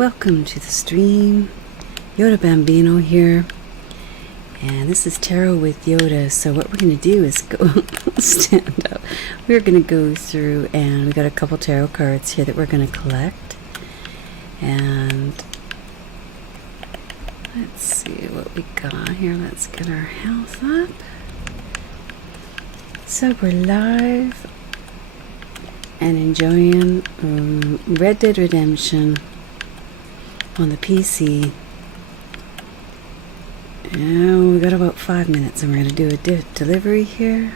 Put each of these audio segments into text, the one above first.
Welcome to the stream. Yodabambino here, and this is Tarot with Yoda. So what we're going to do is go stand up. We're going to go through, and we got a couple tarot cards here that we're going to collect. And let's see what we got here. Let's get our health up. So we're live and enjoying Red Dead Redemption on the PC. And we got about 5 minutes, and we're going to do a delivery here.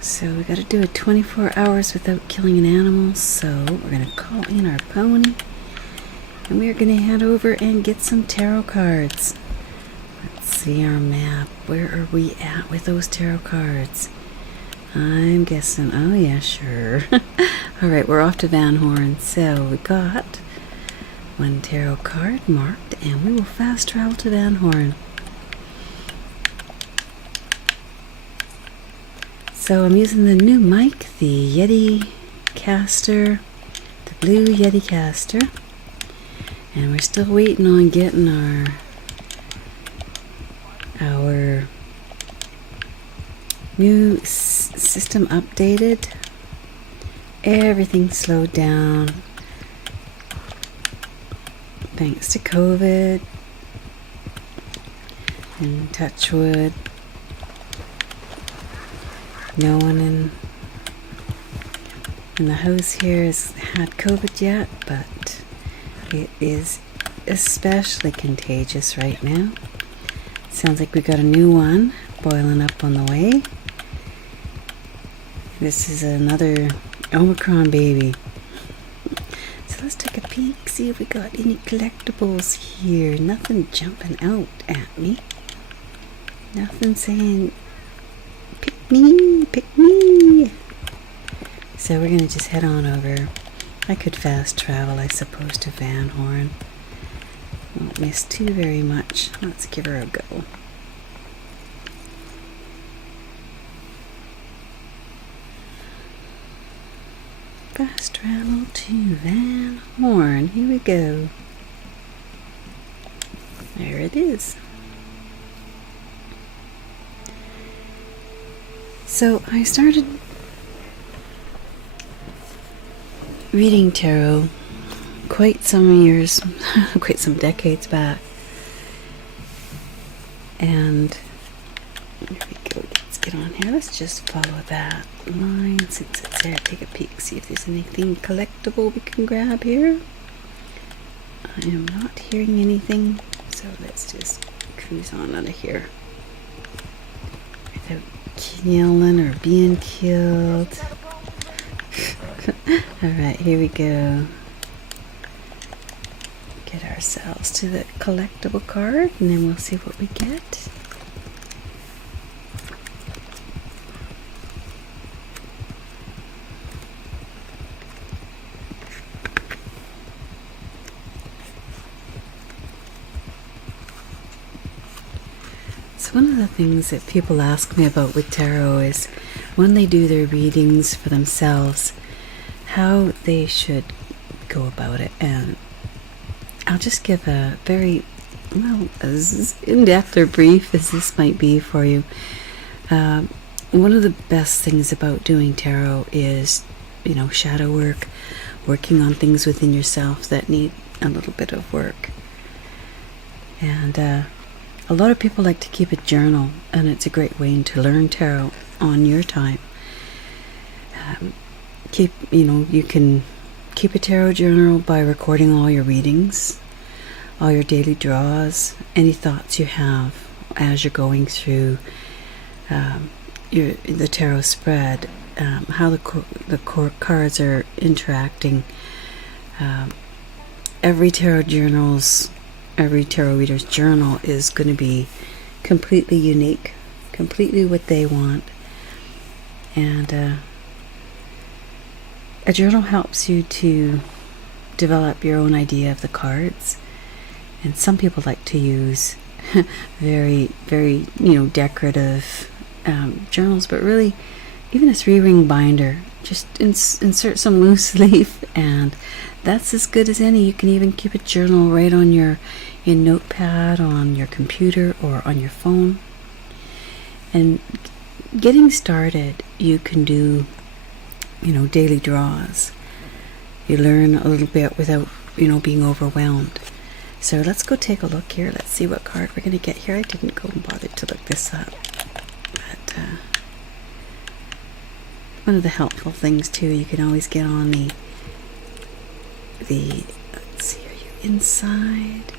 So we got to do it 24 hours without killing an animal. So we're going to call in our pony, and we are going to head over and get some tarot cards. Let's see our map. Where are we at with those tarot cards? I'm guessing, oh yeah, sure. Alright, we're off to Van Horn. So we got one tarot card marked, and we will fast travel to Van Horn. So I'm using the new mic, the Yeti caster, the blue Yeti caster. And we're still waiting on getting our new system updated. Everything slowed down thanks to COVID, and touch wood, no one in the house here has had COVID yet, but it is especially contagious right now. Sounds like we got a new one boiling up on the way. This is another Omicron baby. So let's take a peek, see if we got any collectibles here. Nothing jumping out at me. Nothing saying, pick me, pick me. So we're going to just head on over. I could fast travel, I suppose, to Van Horn. Won't miss too very much. Let's give her a go. Fast travel to Van Horn. Here we go. There it is. So I started reading tarot quite some years, quite some decades back. And here we go. Let's get on here. Let's just follow that line since it's there. Take a peek, see if there's anything collectible we can grab here. I am not hearing anything, so let's just cruise on out of here without killing or being killed. Alright, here we go. Get ourselves to the collectible card, and then we'll see what we get. So one of the things that people ask me about with tarot is when they do their readings for themselves, how they should go about it. And I'll just give a very, well, as in-depth or brief as this might be for you. One of the best things about doing tarot is, shadow work, working on things within yourself that need a little bit of work. And a lot of people like to keep a journal, and it's a great way to learn tarot on your time. You can keep a tarot journal by recording all your readings, all your daily draws, any thoughts you have as you're going through the tarot spread, how the cards are interacting. Every tarot reader's journal is going to be completely unique, completely what they want. And a journal helps you to develop your own idea of the cards. And some people like to use very, very, decorative journals, but really, even a 3-ring binder just insert some loose leaf, and that's as good as any. You can even keep a journal right on your notepad on your computer or on your phone. And getting started, you can do, daily draws. You learn a little bit without, being overwhelmed. So let's go take a look here. Let's see what card we're going to get here. I didn't go and bother to look this up. But one of the helpful things too, you can always get on the let's see, are you inside?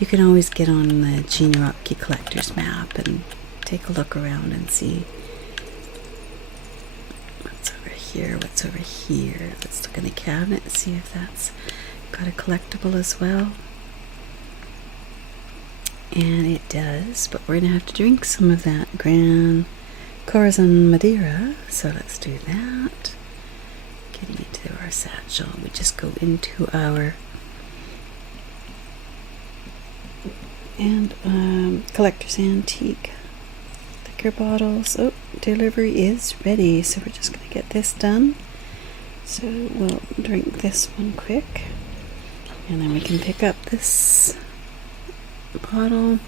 You can always get on the Genealogy Collector's map and take a look around and see what's over here, what's over here. Let's look in the cabinet and see if that's got a collectible as well. And it does, but we're going to have to drink some of that Gran Corazon Madeira, so let's do that. Getting into our satchel, we just go into our collector's antique liquor bottles. Oh, delivery is ready, so we're just going to get this done. So we'll drink this one quick, and then we can pick up this bottle.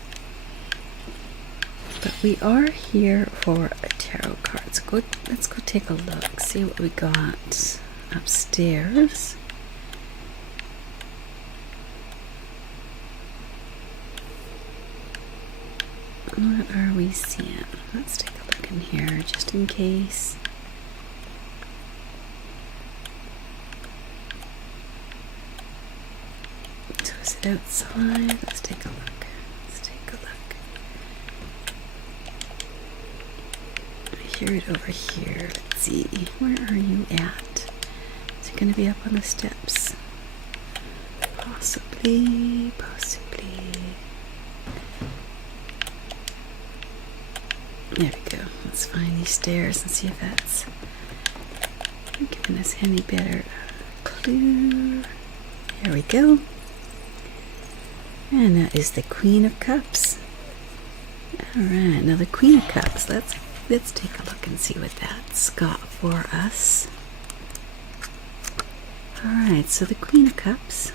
But we are here for a tarot card. So let's go take a look, see what we got upstairs. What are we seeing? Let's take a look in here just in case. So is it outside? Let's take a look. I hear it over here. Let's see. Where are you at? Is it going to be up on the steps? Possibly. There we go. Let's find these stairs and see if that's giving us any better clue. There we go. And that is the Queen of Cups. Alright, now the Queen of Cups. Let's take a look and see what that's got for us. Alright, so the Queen of Cups.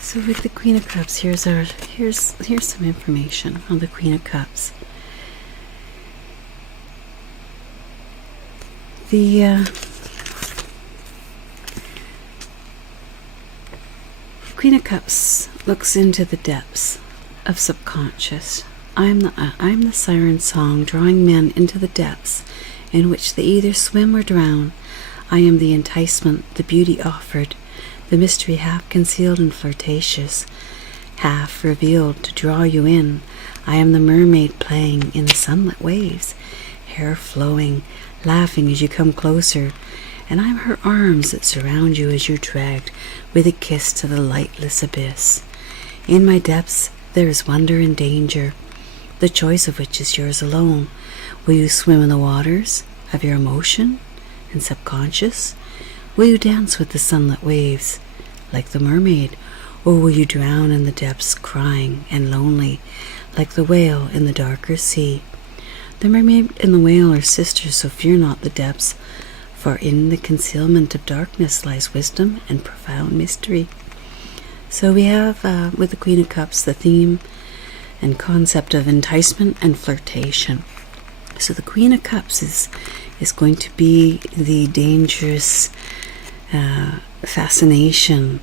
So with the Queen of Cups, here's some information on the Queen of Cups. The Queen of Cups looks into the depths of subconscious. I'm the siren song drawing men into the depths in which they either swim or drown. I am the enticement, the beauty offered, the mystery half concealed and flirtatious, half revealed to draw you in. I am the mermaid playing in the sunlit waves, hair flowing, laughing as you come closer, and I'm her arms that surround you as you're dragged with a kiss to the lightless abyss. In my depths there is wonder and danger, the choice of which is yours alone. Will you swim in the waters of your emotion and subconscious? Will you dance with the sunlit waves like the mermaid, or will you drown in the depths crying and lonely like the whale in the darker sea? The mermaid and the whale are sisters, so fear not the depths, for in the concealment of darkness lies wisdom and profound mystery. So we have with the Queen of Cups the theme and concept of enticement and flirtation. So the Queen of Cups is going to be the dangerous fascination,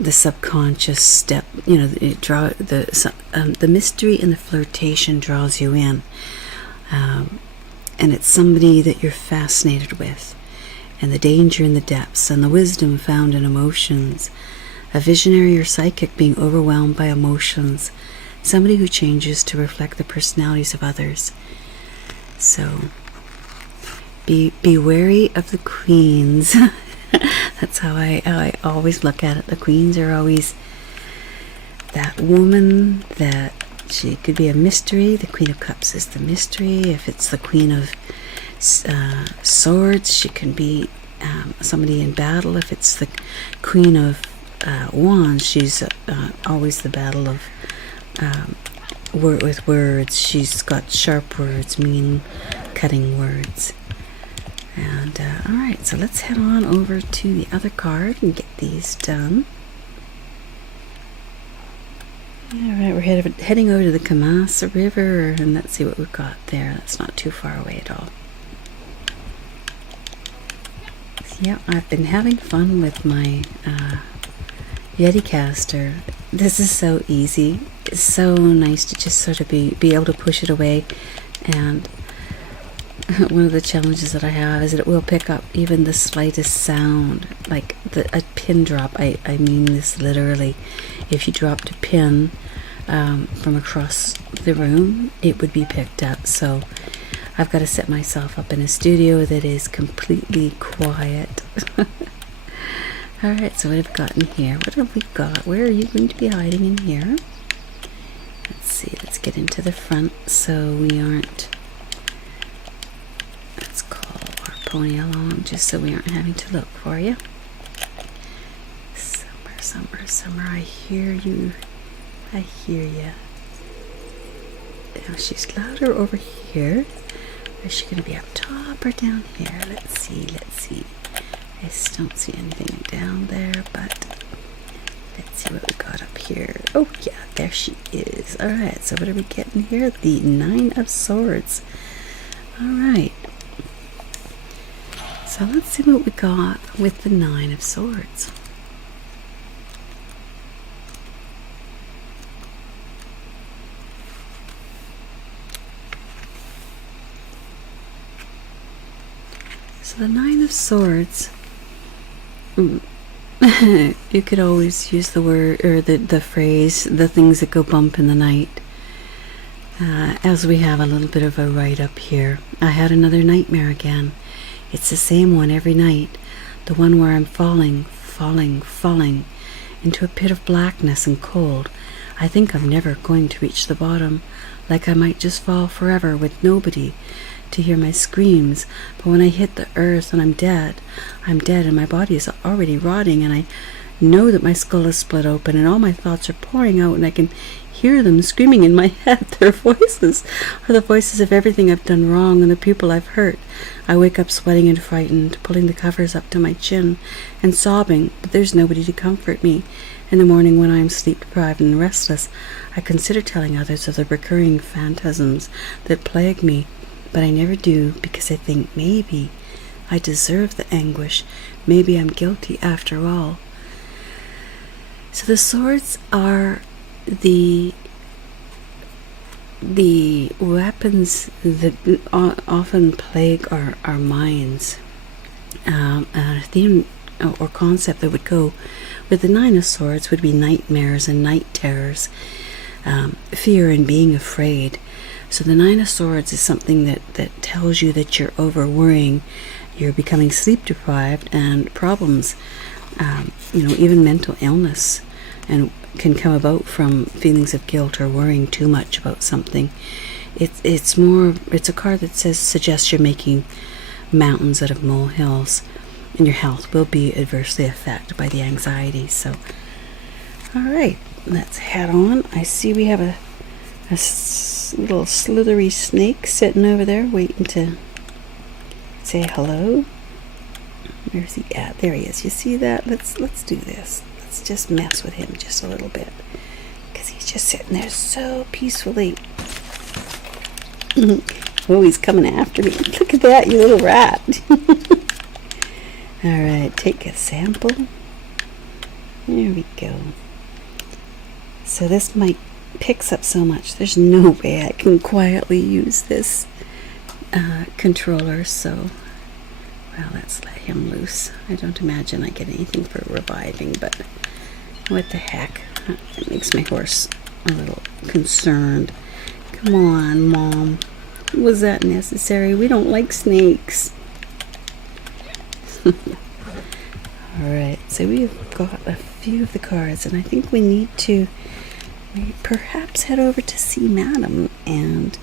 the subconscious step. The mystery and the flirtation draws you in, and it's somebody that you're fascinated with, and the danger in the depths, and the wisdom found in emotions. A visionary or psychic being overwhelmed by emotions, somebody who changes to reflect the personalities of others. So be wary of the queens. That's how I always look at it. The queens are always that woman that she could be a mystery. The Queen of Cups is the mystery. If it's the Queen of Swords, she can be somebody in battle. If it's the Queen of Wands, she's always the battle of with words. She's got sharp words, mean cutting words. And alright, so let's head on over to the other card and get these done. Alright, we're heading over to the Kamasa River, and let's see what we've got there. That's not too far away at all. So, yeah, I've been having fun with my Yeti caster. This is so easy. It's so nice to just sort of be able to push it away. And one of the challenges that I have is that it will pick up even the slightest sound, like a pin drop. I mean this literally. If you dropped a pin from across the room, it would be picked up. So I've got to set myself up in a studio that is completely quiet. Alright, so what have we got in here? What have we got? Where are you going to be hiding in here? Let's see, let's get into the front so we aren't... Let's call our pony along just so we aren't having to look for you. Summer, summer, summer, I hear you. I hear you. Now she's louder over here. Is she going to be up top or down here? Let's see, let's see. I just don't see anything down there, but let's see what we got up here. Oh yeah, there she is. Alright, so what are we getting here? The Nine of Swords. Alright. So let's see what we got with the Nine of Swords. So the Nine of Swords, you could always use the word or the phrase, the things that go bump in the night. As we have a little bit of a write up here. I had another nightmare again. It's the same one every night. The one where I'm falling into a pit of blackness and cold. I think I'm never going to reach the bottom. Like I might just fall forever with nobody to hear my screams. But when I hit the earth and I'm dead and my body is already rotting, and I know that my skull is split open and all my thoughts are pouring out, and I can hear them screaming in my head. Their voices are the voices of everything I've done wrong and the people I've hurt. I wake up sweating and frightened, pulling the covers up to my chin and sobbing, but there's nobody to comfort me. In the morning, when I am sleep deprived and restless, I consider telling others of the recurring phantasms that plague me, but I never do, because I think maybe I deserve the anguish. Maybe I'm guilty after all. So the swords are the weapons that often plague our minds. A theme or concept that would go with the Nine of Swords would be nightmares and night terrors, fear and being afraid. So the Nine of Swords is something that tells you that you're over worrying, you're becoming sleep deprived, and problems, even mental illness, and can come about from feelings of guilt or worrying too much about something. It's a card that suggests you're making mountains out of molehills, and your health will be adversely affected by the anxiety. So, all right, let's head on. I see we have a little slithery snake sitting over there waiting to say hello. Where's he at? There he is. You see that? Let's do this. Let's just mess with him just a little bit, because he's just sitting there so peacefully. Oh, he's coming after me. Look at that, you little rat. All right, take a sample. There we go. So this mic picks up so much, there's no way I can quietly use this controller, so well, let's let him loose. I don't imagine I get anything for reviving, but what the heck. It makes my horse a little concerned. Come on, Mom. Was that necessary? We don't like snakes. Alright, so we've got a few of the cards, and I think we need to perhaps head over to see Madam and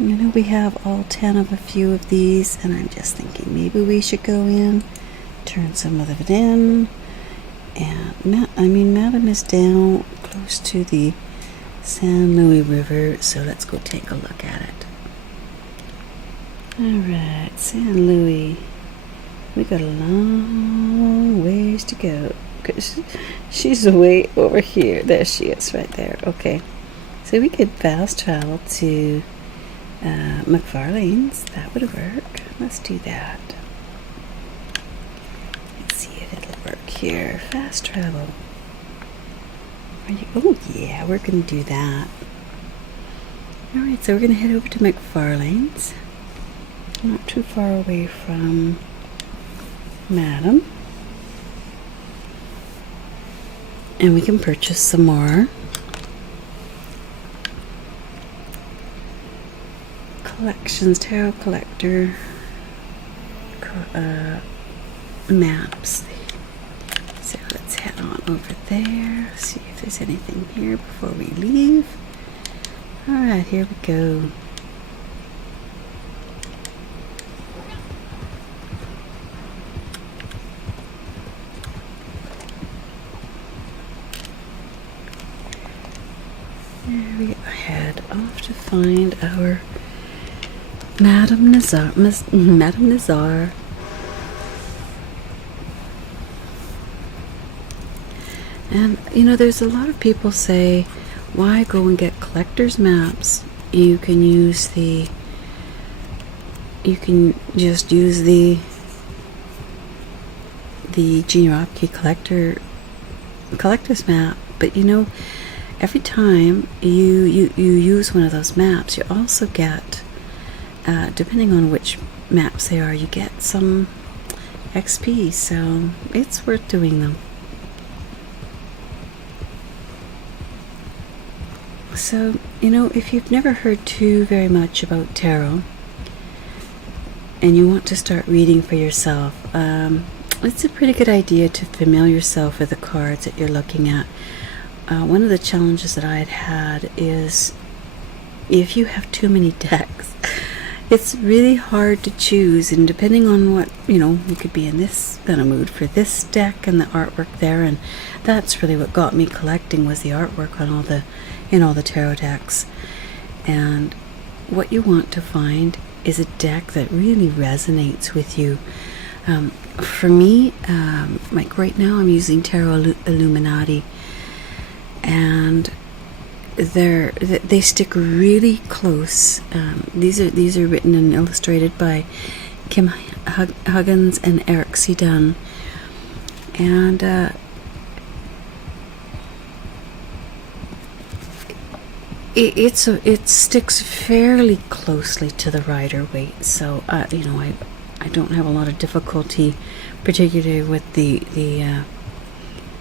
You know, we have all 10 of a few of these, and I'm just thinking maybe we should go in, turn some of it in. And Madam is down close to the San Luis River, so let's go take a look at it. Alright, San Luis. We got a long ways to go. Cause she's way over here. There she is, right there. Okay. So we could fast travel to McFarlane's. That would work. Let's do that. Let's see if it'll work here. Fast travel. Oh yeah, we're gonna do that. Alright, so we're gonna head over to McFarlane's. Not too far away from Madam. And we can purchase some more collections, tarot collector maps. So let's head on over there, see if there's anything here before we leave. Alright, here we go. There we head off to find our Madame Nazar. And you know, there's a lot of people say, why go and get collector's maps? You can just use the Genealogy collector's map. But you know, every time you use one of those maps, you also get, depending on which maps they are, you get some XP, so it's worth doing them. So, you know, if you've never heard too very much about tarot and you want to start reading for yourself, it's a pretty good idea to familiar yourself with the cards that you're looking at. One of the challenges that I'd had is if you have too many decks, it's really hard to choose, and depending on what, you know, you could be in this kind of mood for this deck and the artwork there, and that's really what got me collecting, was the artwork on all the tarot decks. And what you want to find is a deck that really resonates with you. For me, like right now I'm using Tarot Illuminati, and they stick really close. These are written and illustrated by Kim Huggins and Eric C. Dunn, and it sticks fairly closely to the Rider-Waite, so you know, I don't have a lot of difficulty, particularly with the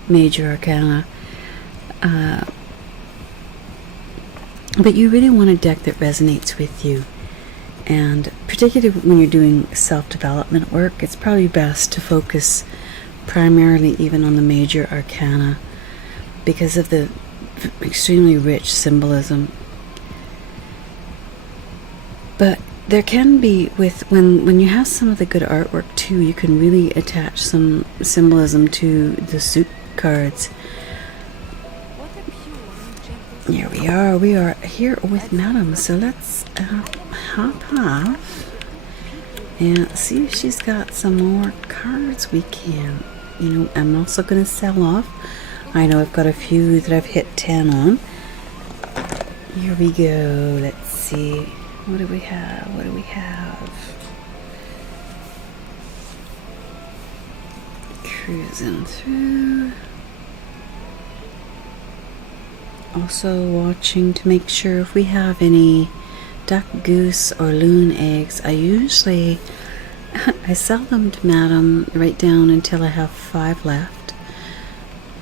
major arcana. But you really want a deck that resonates with you, and particularly when you're doing self-development work, it's probably best to focus primarily even on the major arcana because of the extremely rich symbolism. But there can be, when you have some of the good artwork too, you can really attach some symbolism to the suit cards. Here we are here with Madam, so let's hop off and see if she's got some more cards we can, you know, I'm also going to sell off. I know I've got a few that I've hit 10 on. Here we go, let's see, what do we have, cruising through. Also watching to make sure if we have any duck, goose, or loon eggs. I sell them to Madam right down until I have 5 left.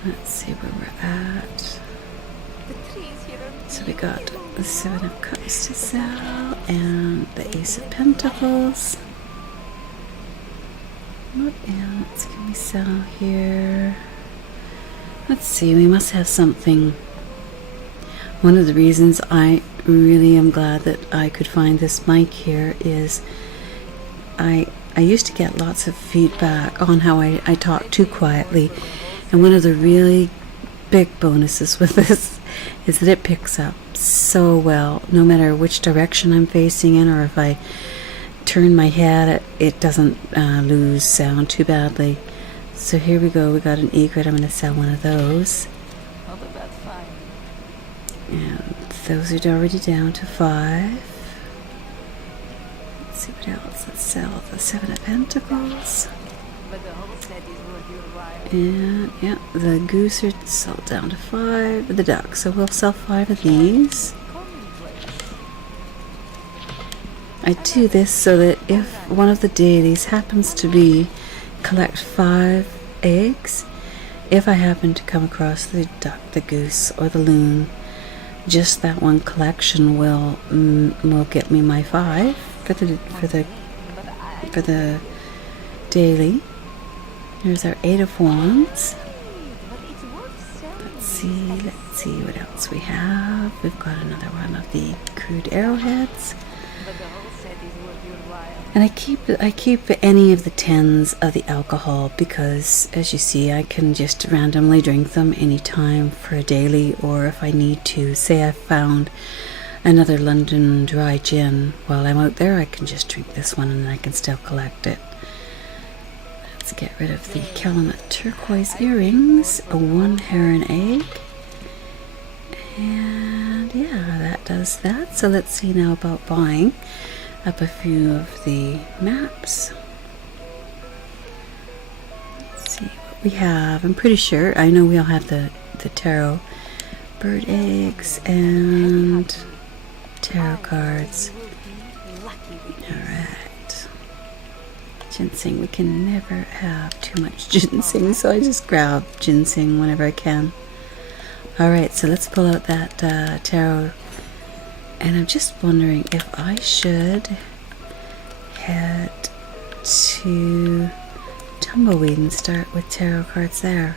Let's see where we're at. So we got the 7 of Cups to sell and the Ace of Pentacles. What else can we sell here? Let's see, we must have something. One of the reasons I really am glad that I could find this mic here is I used to get lots of feedback on how I talk too quietly, and one of the really big bonuses with this is that it picks up so well no matter which direction I'm facing in, or if I turn my head, it doesn't lose sound too badly. So here we go, we got an egret. I'm going to sell one of those. And those are already down to 5. Let's see what else. Let's sell the 7 of Pentacles. And yeah, the goose are sold down to 5. The duck, so we'll sell 5 of these. I do this so that if one of the dailies happens to be collect 5 eggs, if I happen to come across the duck, the goose, or the loon, just that one collection will get me my 5 for the daily. Here's our 8 of Wands. Let's see what else we have. We've got another one of the crude arrowheads. And I keep any of the 10s of the alcohol because, as you see, I can just randomly drink them anytime for a daily, or if I need to. Say I found another London dry gin while I'm out there, I can just drink this one and I can still collect it. Let's get rid of the Calumet turquoise earrings, a 1 heron egg. And yeah, that does that. So let's see now about buying up a few of the maps. Let's see what we have. I'm pretty sure, I know we all have the tarot bird eggs and tarot cards. Alright. Ginseng, we can never have too much ginseng, so I just grab ginseng whenever I can. Alright, so let's pull out that tarot. And I'm just wondering if I should head to Tumbleweed and start with tarot cards there.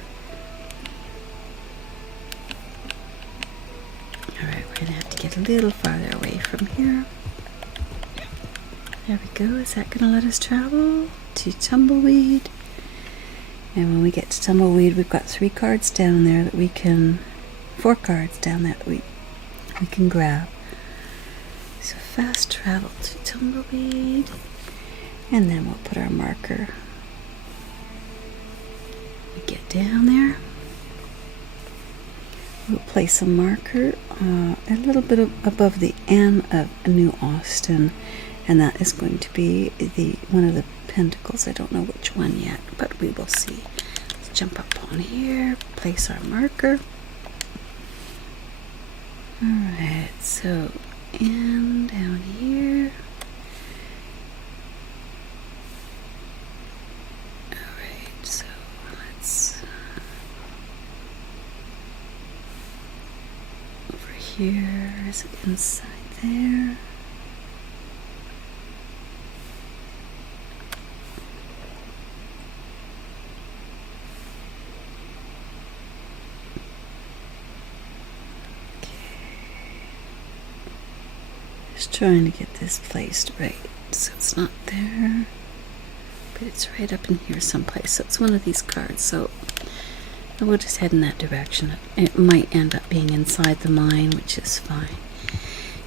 Alright, we're going to have to get a little farther away from here. There we go. Is that going to let us travel to Tumbleweed? And when we get to Tumbleweed, we've got 3 cards down there that we can... 4 cards down there that we can grab. So fast travel to Tumbleweed, and then we'll put our marker. We get down there. We'll place a marker a little bit above the N of New Austin, and that is going to be the one of the pentacles. I don't know which one yet, but we will see. Let's jump up on here, place our marker. Alright, so and down here. Alright, so let's over here. Is it inside there? Just trying to get this placed right so it's not there, but it's right up in here someplace. So it's one of these cards, so we'll just head in that direction. It might end up being inside the mine, which is fine.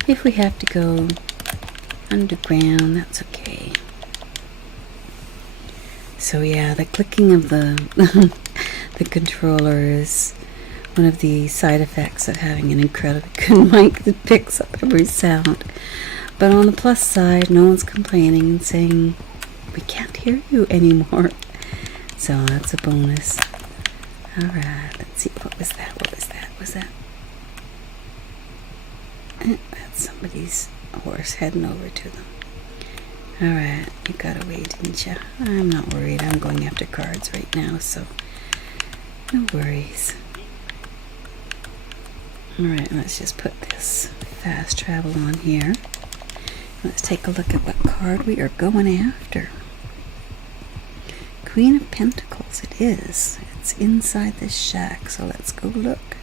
If we have to go underground, that's okay. So yeah, the clicking of the the controller is one of the side effects of having an incredibly good mic that picks up every sound. But on the plus side, no one's complaining and saying, we can't hear you anymore. So that's a bonus. Alright, let's see, what was that? Was that? That's somebody's horse heading over to them. Alright, you got away, didn't you? I'm not worried, I'm going after cards right now, so no worries. Alright, let's just put this fast travel on here. Let's take a look at what card we are going after. Queen of Pentacles it is. It's inside this shack, so let's go look.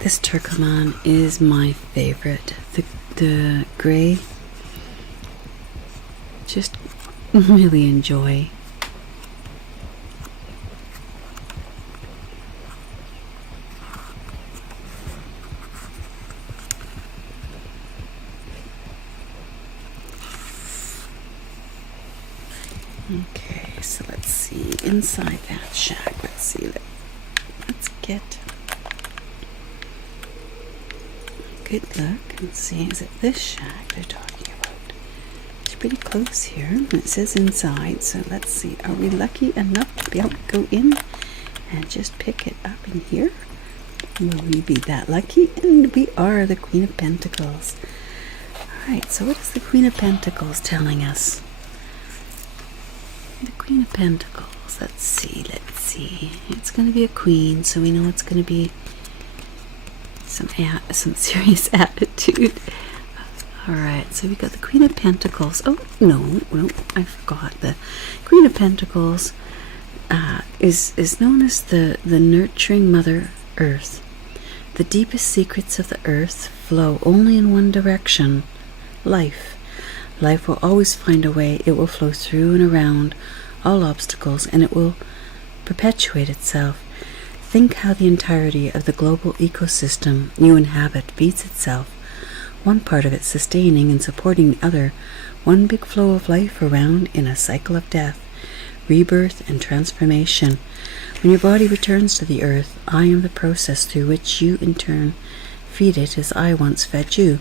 This turquoise is my favorite. The gray, just really enjoy. Okay, so let's see inside that shack. Let's see. Let's get a good look and see. Is it this shack they're talking about? It's pretty close here. It says inside, so let's see. Are we lucky enough to be able to go in and just pick it up in here? Will we be that lucky? And we are the Queen of Pentacles. Alright, so what is the Queen of Pentacles telling us? The Queen of Pentacles, let's see. It's going to be a queen, so we know it's going to be some serious attitude. Alright, so we got the Queen of Pentacles. Oh, no, I forgot. The Queen of Pentacles is known as the nurturing Mother Earth. The deepest secrets of the earth flow only in one direction, life. Life will always find a way. It will flow through and around all obstacles, and it will perpetuate itself. Think how the entirety of the global ecosystem you inhabit feeds itself, one part of it sustaining and supporting the other, one big flow of life around in a cycle of death, rebirth, and transformation. When your body returns to the earth, I am the process through which you in turn feed it as I once fed you.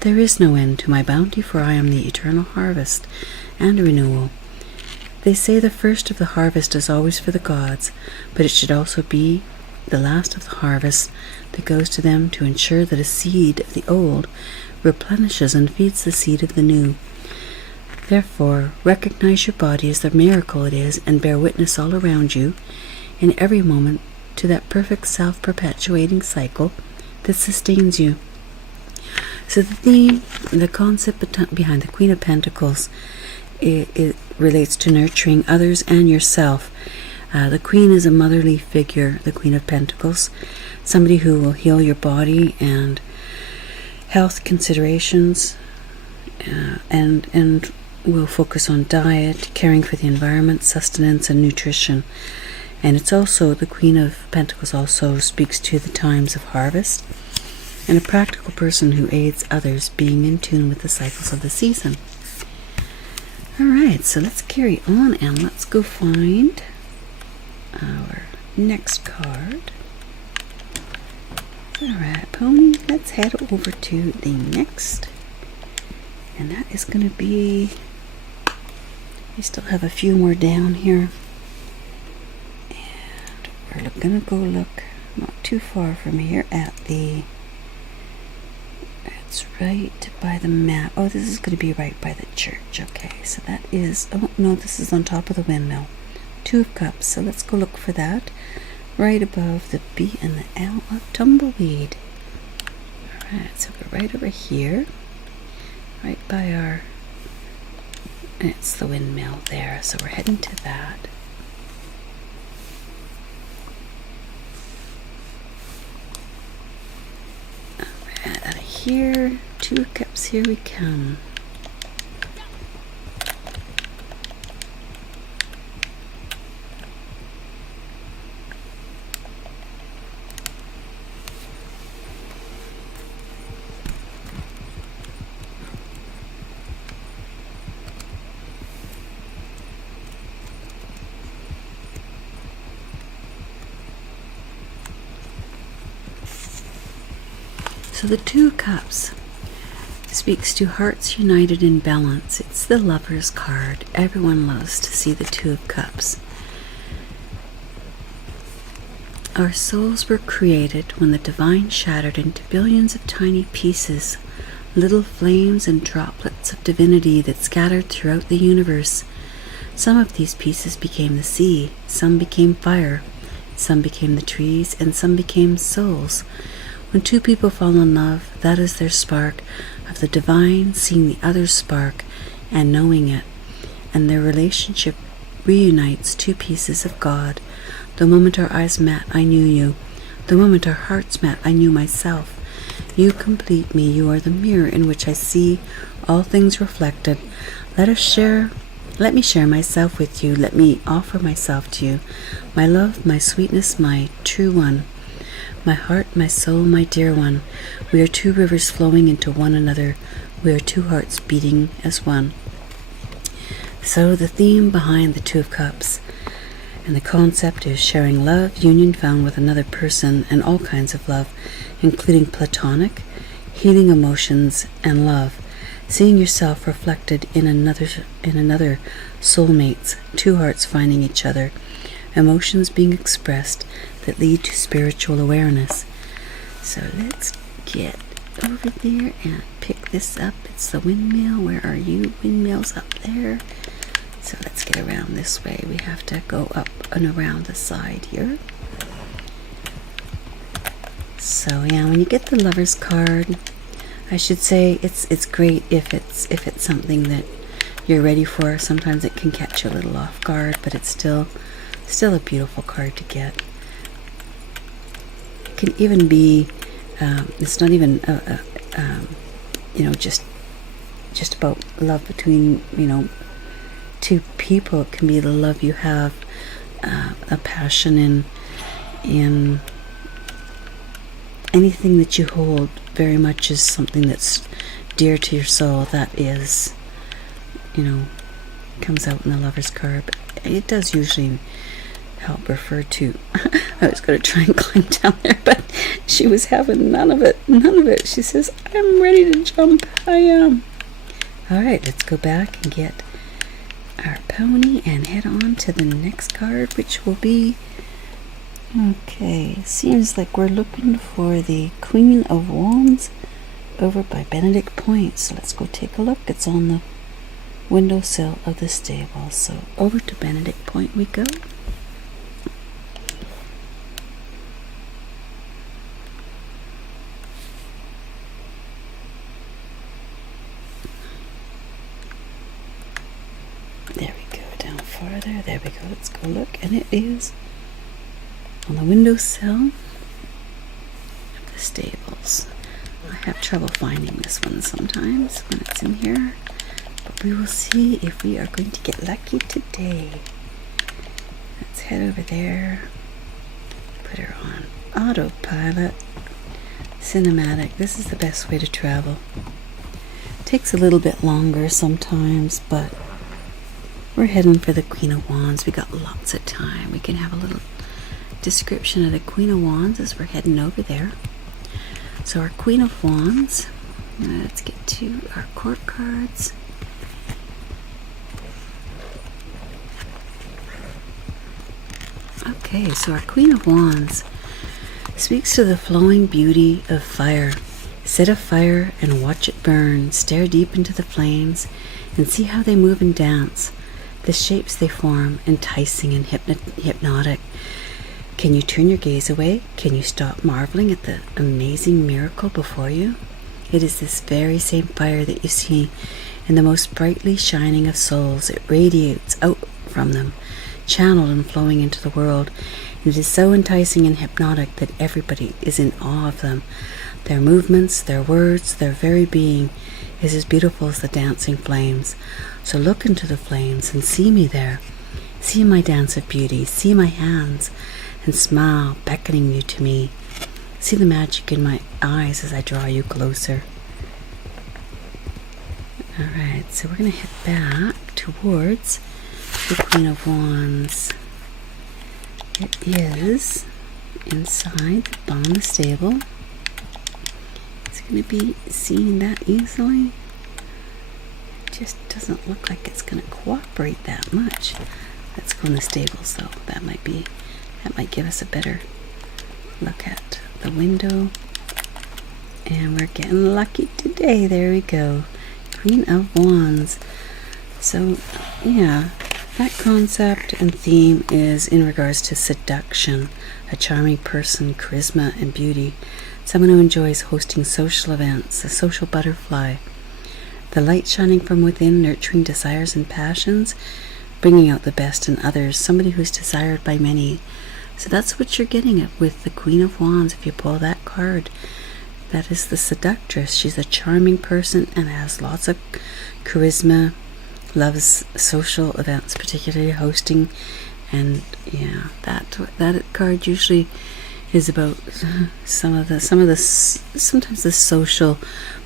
There is no end to my bounty, for I am the eternal harvest and renewal. They say the first of the harvest is always for the gods, but it should also be the last of the harvest that goes to them to ensure that a seed of the old replenishes and feeds the seed of the new. Therefore, recognize your body as the miracle it is, and bear witness all around you, in every moment, to that perfect self-perpetuating cycle that sustains you. So the concept behind the Queen of Pentacles, it relates to nurturing others and yourself. The Queen is a motherly figure, the Queen of Pentacles, somebody who will heal your body and health considerations, and will focus on diet, caring for the environment, sustenance, and nutrition. And it's also, the Queen of Pentacles also speaks to the times of harvest, and a practical person who aids others, being in tune with the cycles of the season. Alright, so let's carry on and let's go find our next card. Alright, pony, let's head over to the next. And that is going to be, we still have a few more down here. And we're going to go look not too far from here at the, it's right by the map. Oh, this is going to be right by the church. Okay, so that is, oh no, this is on top of the windmill. Two of Cups, so let's go look for that. Right above the B and the L of Tumbleweed. Alright, so we're right over here. Right by our, and it's the windmill there, so we're heading to that. Alright, out of here, Two of Cups, here we come. So the Two of Cups speaks to hearts united in balance. It's the Lover's card. Everyone loves to see the Two of Cups. Our souls were created when the divine shattered into billions of tiny pieces, little flames and droplets of divinity that scattered throughout the universe. Some of these pieces became the sea, some became fire, some became the trees, and some became souls. When two people fall in love, that is their spark of the divine, seeing the other's spark and knowing it, and their relationship reunites two pieces of God. The moment our eyes met, I knew you. The moment our hearts met, I knew myself. You complete me. You are the mirror in which I see all things reflected. Let me share myself with you. Let me offer myself to you. My love, my sweetness, my true one. My heart, my soul, my dear one. We are two rivers flowing into one another. We are two hearts beating as one. So the theme behind the Two of Cups and the concept is sharing love, union found with another person, and all kinds of love, including platonic, healing emotions, and love. Seeing yourself reflected in another soulmates, two hearts finding each other, emotions being expressed that lead to spiritual awareness. So let's get over there and pick this up. It's the windmill. Where are you? Windmill's up there. So let's get around this way. We have to go up and around the side here. So yeah, when you get the Lover's card, I should say it's great if it's something that you're ready for. Sometimes it can catch you a little off guard, but it's still a beautiful card to get. It can even be it's not even just about love between two people. It can be the love you have, a passion in anything that you hold very much is something that's dear to your soul. That is, comes out in the Lover's card. But it does usually help refer to. I was going to try and climb down there, but she was having none of it. She says, I'm ready to jump. I am. All right, let's go back and get our pony and head on to the next card, which will be, okay, seems like we're looking for the Queen of Wands over by Benedict Point. So let's go take a look. It's on the windowsill of the stable. So over to Benedict Point we go. There we go, down farther. There we go. Let's go look. And it is on the windowsill of the stables. I have trouble finding this one sometimes when it's in here, but we will see if we are going to get lucky today. Let's head over there. Put her on autopilot. Cinematic. This is the best way to travel. Takes a little bit longer sometimes, but we're heading for the Queen of Wands. We got lots of time. We can have a little description of the Queen of Wands as we're heading over there. So our Queen of Wands, let's get to our court cards. Okay, so our Queen of Wands speaks to the flowing beauty of fire. Set a fire and watch it burn. Stare deep into the flames and see how they move and dance. The shapes they form, enticing and hypnotic. Can you turn your gaze away? Can you stop marveling at the amazing miracle before you? It is this very same fire that you see in the most brightly shining of souls. It radiates out from them, channeled and flowing into the world. It is so enticing and hypnotic that everybody is in awe of them. Their movements, their words, their very being is as beautiful as the dancing flames. So look into the flames and see me there. See my dance of beauty. See my hands and smile, beckoning you to me. See the magic in my eyes as I draw you closer. Alright, so we're going to head back towards the Queen of Wands. It is inside the bottom of the stable. It's going to be seen that easily. It just doesn't look like it's going to cooperate that much. Let's go in the stables though. That might give us a better look at the window. And we're getting lucky today. There we go. Queen of Wands. So yeah, that concept and theme is in regards to seduction, a charming person, charisma and beauty, someone who enjoys hosting social events, a social butterfly, the light shining from within, nurturing desires and passions, bringing out the best in others, somebody who's desired by many. So that's what you're getting at with the Queen of Wands. If you pull that card, that is the seductress. She's a charming person and has lots of charisma, loves social events, particularly hosting. And yeah, that card usually is about sometimes the social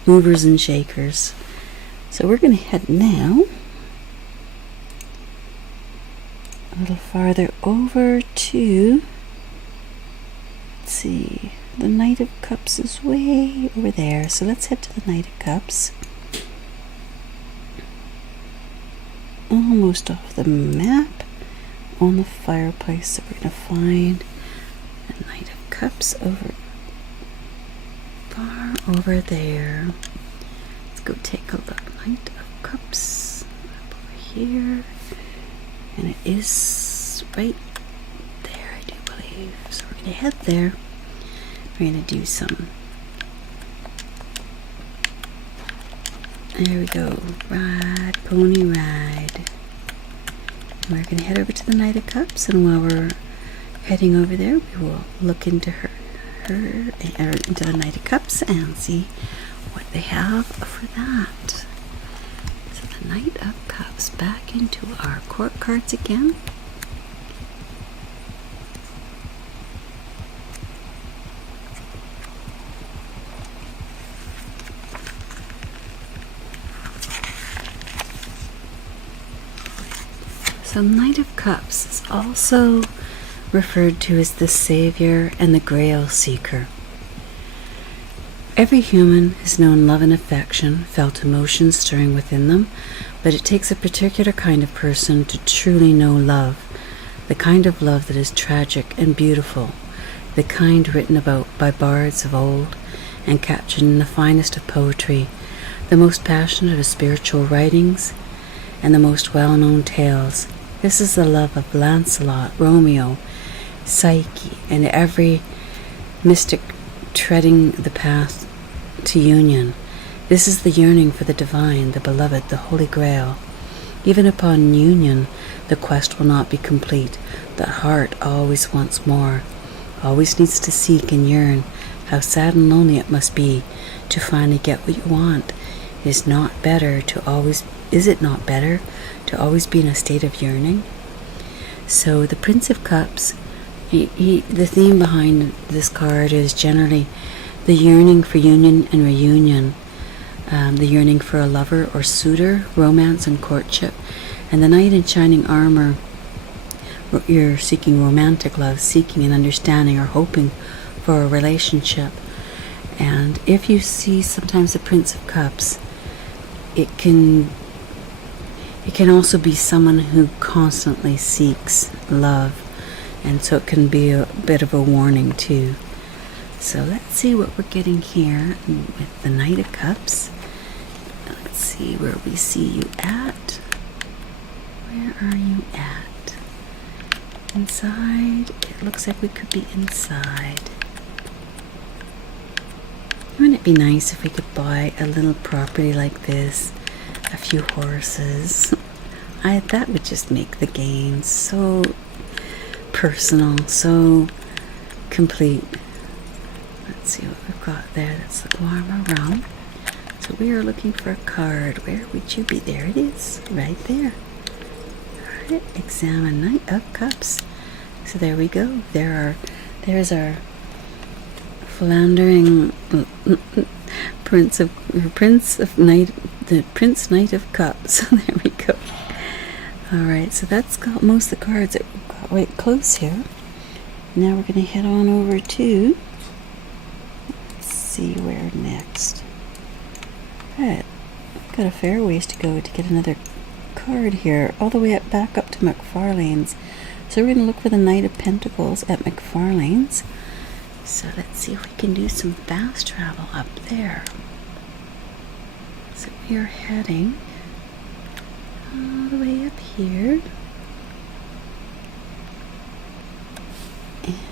movers and shakers. So we're going to head now a little farther over to, let's see, the Knight of Cups is way over there. So let's head to the Knight of Cups. Almost off the map on the fireplace. So we're going to find the Knight of Cups over far over there. Let's go take a look. Knight of Cups up over here. And it is right there, I do believe. So we're going to head there. We're going to do some, there we go, ride, pony ride. And we're going to head over to the Knight of Cups, and while we're heading over there, we will look into into the Knight of Cups and see what they have for that. So the Knight of Cups, back into our court cards again. So Knight of Cups is also referred to as the Savior and the Grail Seeker. Every human has known love and affection, felt emotions stirring within them, but it takes a particular kind of person to truly know love, the kind of love that is tragic and beautiful, the kind written about by bards of old and captured in the finest of poetry, the most passionate of spiritual writings, and the most well-known tales. This is the love of Lancelot, Romeo, Psyche, and every mystic treading the path to union. This is the yearning for the divine, the beloved, the Holy Grail. Even upon union, the quest will not be complete. The heart always wants more, always needs to seek and yearn. How sad and lonely it must be to finally get what you want. Is it not better to always be in a state of yearning? So the Prince of Cups, the theme behind this card is generally the yearning for union and reunion, the yearning for a lover or suitor, romance and courtship. And the Knight in shining armor, you're seeking romantic love, seeking an understanding or hoping for a relationship. And if you see sometimes the Prince of Cups, it can also be someone who constantly seeks love, and so it can be a bit of a warning too. So let's see what we're getting here with the Knight of Cups. Let's see where we see you at. Where are you at? Inside? It looks like we could be inside. Wouldn't it be nice if we could buy a little property like this? A few horses. That would just make the game so personal, so complete. Let's see what we've got there. That's the Guarma realm. So we are looking for a card. Where would you be? There it is, right there. Alright, examine Knight of Cups. So there we go. There's our philandering Prince Knight of Cups. There we go. Alright, so that's got most of the cards that we've got right close here. Now we're going to head on over to, let's see where next. Alright, we've got a fair ways to go to get another card here, all the way back up to McFarlane's. So we're going to look for the Knight of Pentacles at McFarlane's. So let's see if we can do some fast travel up there. So we are heading all the way up here.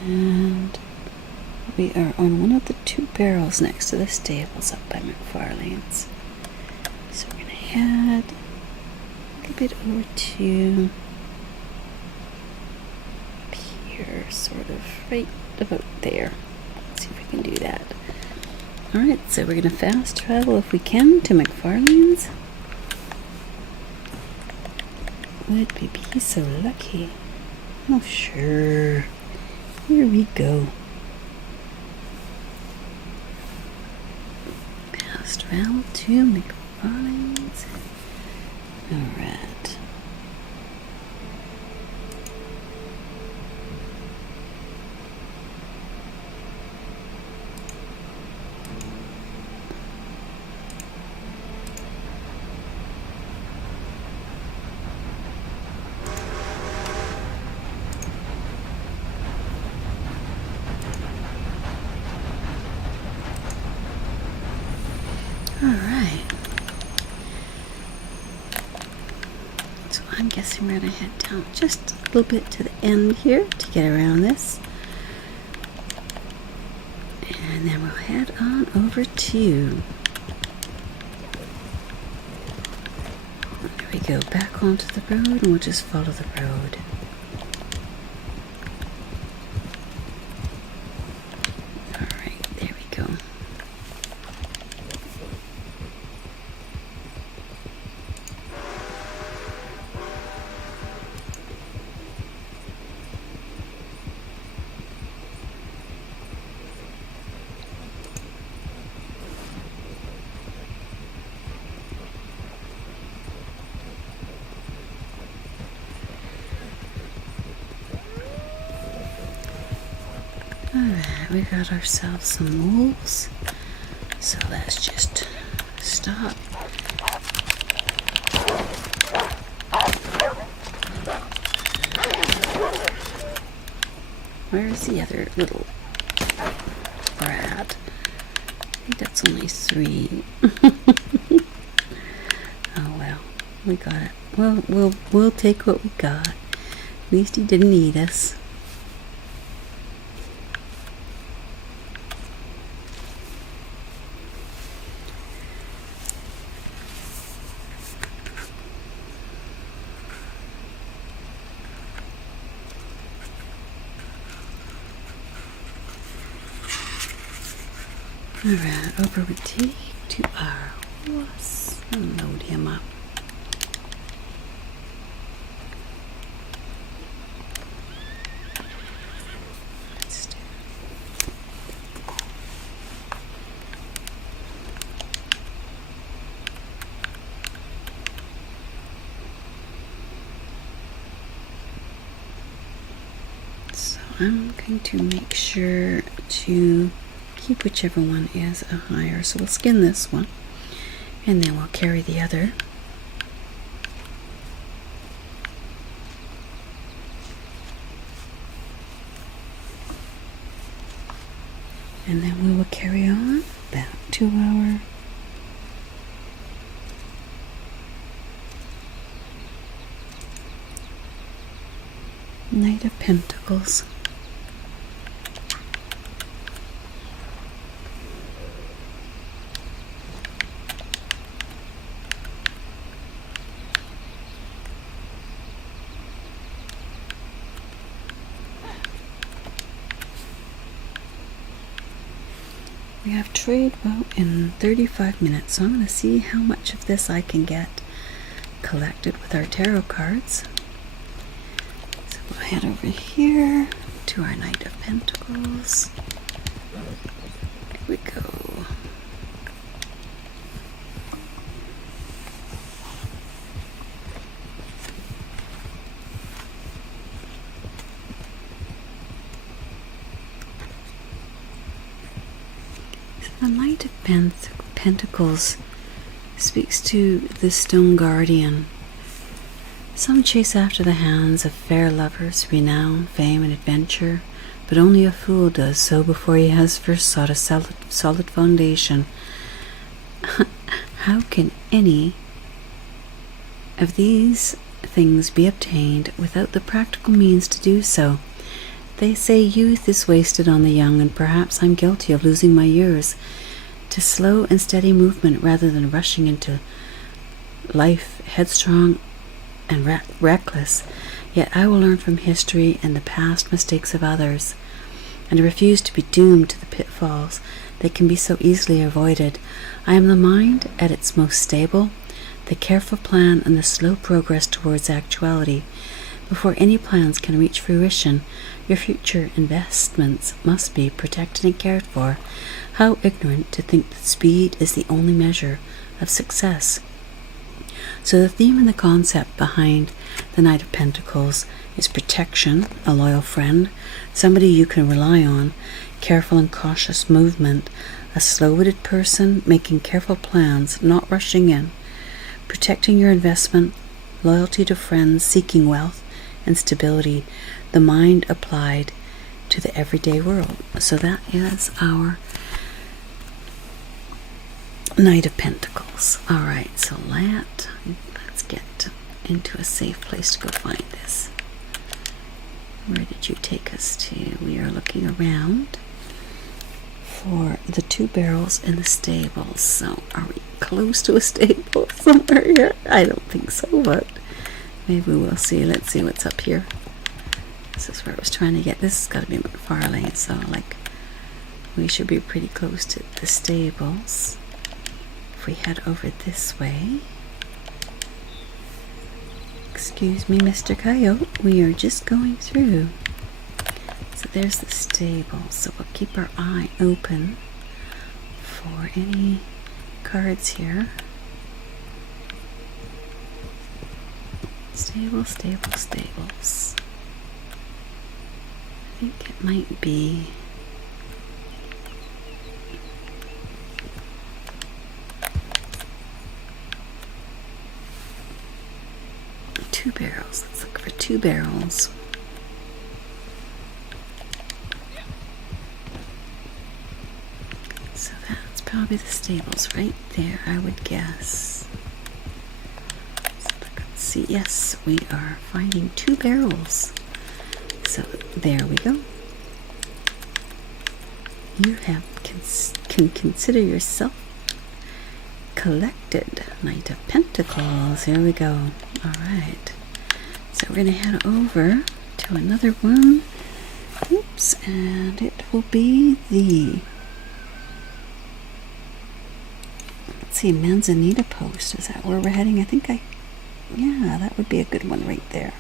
And we are on one of the two barrels next to the stables up by McFarlane's. So we're going to head a little bit over to up here. sort of right about there. Let's see if we can do that. Alright, so we're going to fast travel if we can to McFarlane's. Would we be so lucky? Oh, sure. Here we go. Fast travel to McFarlane's. Alright. Alright. So I'm guessing we're going to head down just a little bit to the end here to get around this. And then we'll head on over to... There we go, back onto the road, and we'll just follow the road. Alright, there we go. Alright, we got ourselves some wolves, so let's just stop. Where's the other little brat? I think that's only 3. Oh well, we got it. Well, we'll take what we got. At least he didn't eat us. Alright, over we take to our horse and load him up. Let's do it. So I'm going to make sure to keep whichever one is a higher. So we'll skin this one and then we'll carry the other. And then we will carry on back to our Knight of Pentacles. We have trade about in 35 minutes, so I'm going to see how much of this I can get collected with our tarot cards. So we'll head over here to our Knight of Pentacles. Here we go. The Knight of Pentacles speaks to the stone guardian. Some chase after the hands of fair lovers, renown, fame, and adventure, but only a fool does so before he has first sought a solid foundation. How can any of these things be obtained without the practical means to do so? They say youth is wasted on the young, and perhaps I'm guilty of losing my years to slow and steady movement rather than rushing into life headstrong and reckless. Yet I will learn from history and the past mistakes of others, and I refuse to be doomed to the pitfalls that can be so easily avoided. I am the mind at its most stable, the careful plan and the slow progress towards actuality. Before any plans can reach fruition, your future investments must be protected and cared for. How ignorant to think that speed is the only measure of success. So the theme and the concept behind the Knight of Pentacles is protection, a loyal friend, somebody you can rely on, careful and cautious movement, a slow-witted person making careful plans, not rushing in, protecting your investment, loyalty to friends, seeking wealth and stability, the mind applied to the everyday world. So that is our Knight of Pentacles. Alright, so let's get into a safe place to go find this. Where did you take us to? We are looking around for the 2 barrels in the stables. So are we close to a stable somewhere here? I don't think so, but maybe we'll see. Let's see what's up here. This is where I was trying to get. This has got to be McFarlane, so like we should be pretty close to the stables. If we head over this way. Excuse me, Mr. Coyote, we are just going through. So there's the stable, so we'll keep our eye open for any cards here. Stable, stable, stables. I think it might be two barrels. Let's look for 2 barrels. So that's probably the stables right there, I would guess. So let's see. Yes, we are finding 2 barrels. So there we go. You can consider yourself collected. Knight of Pentacles. Here we go. Alright. So we're going to head over to another one. Oops. And it will be the... Let's see, Manzanita Post. Is that where we're heading? I think yeah, that would be a good one right there.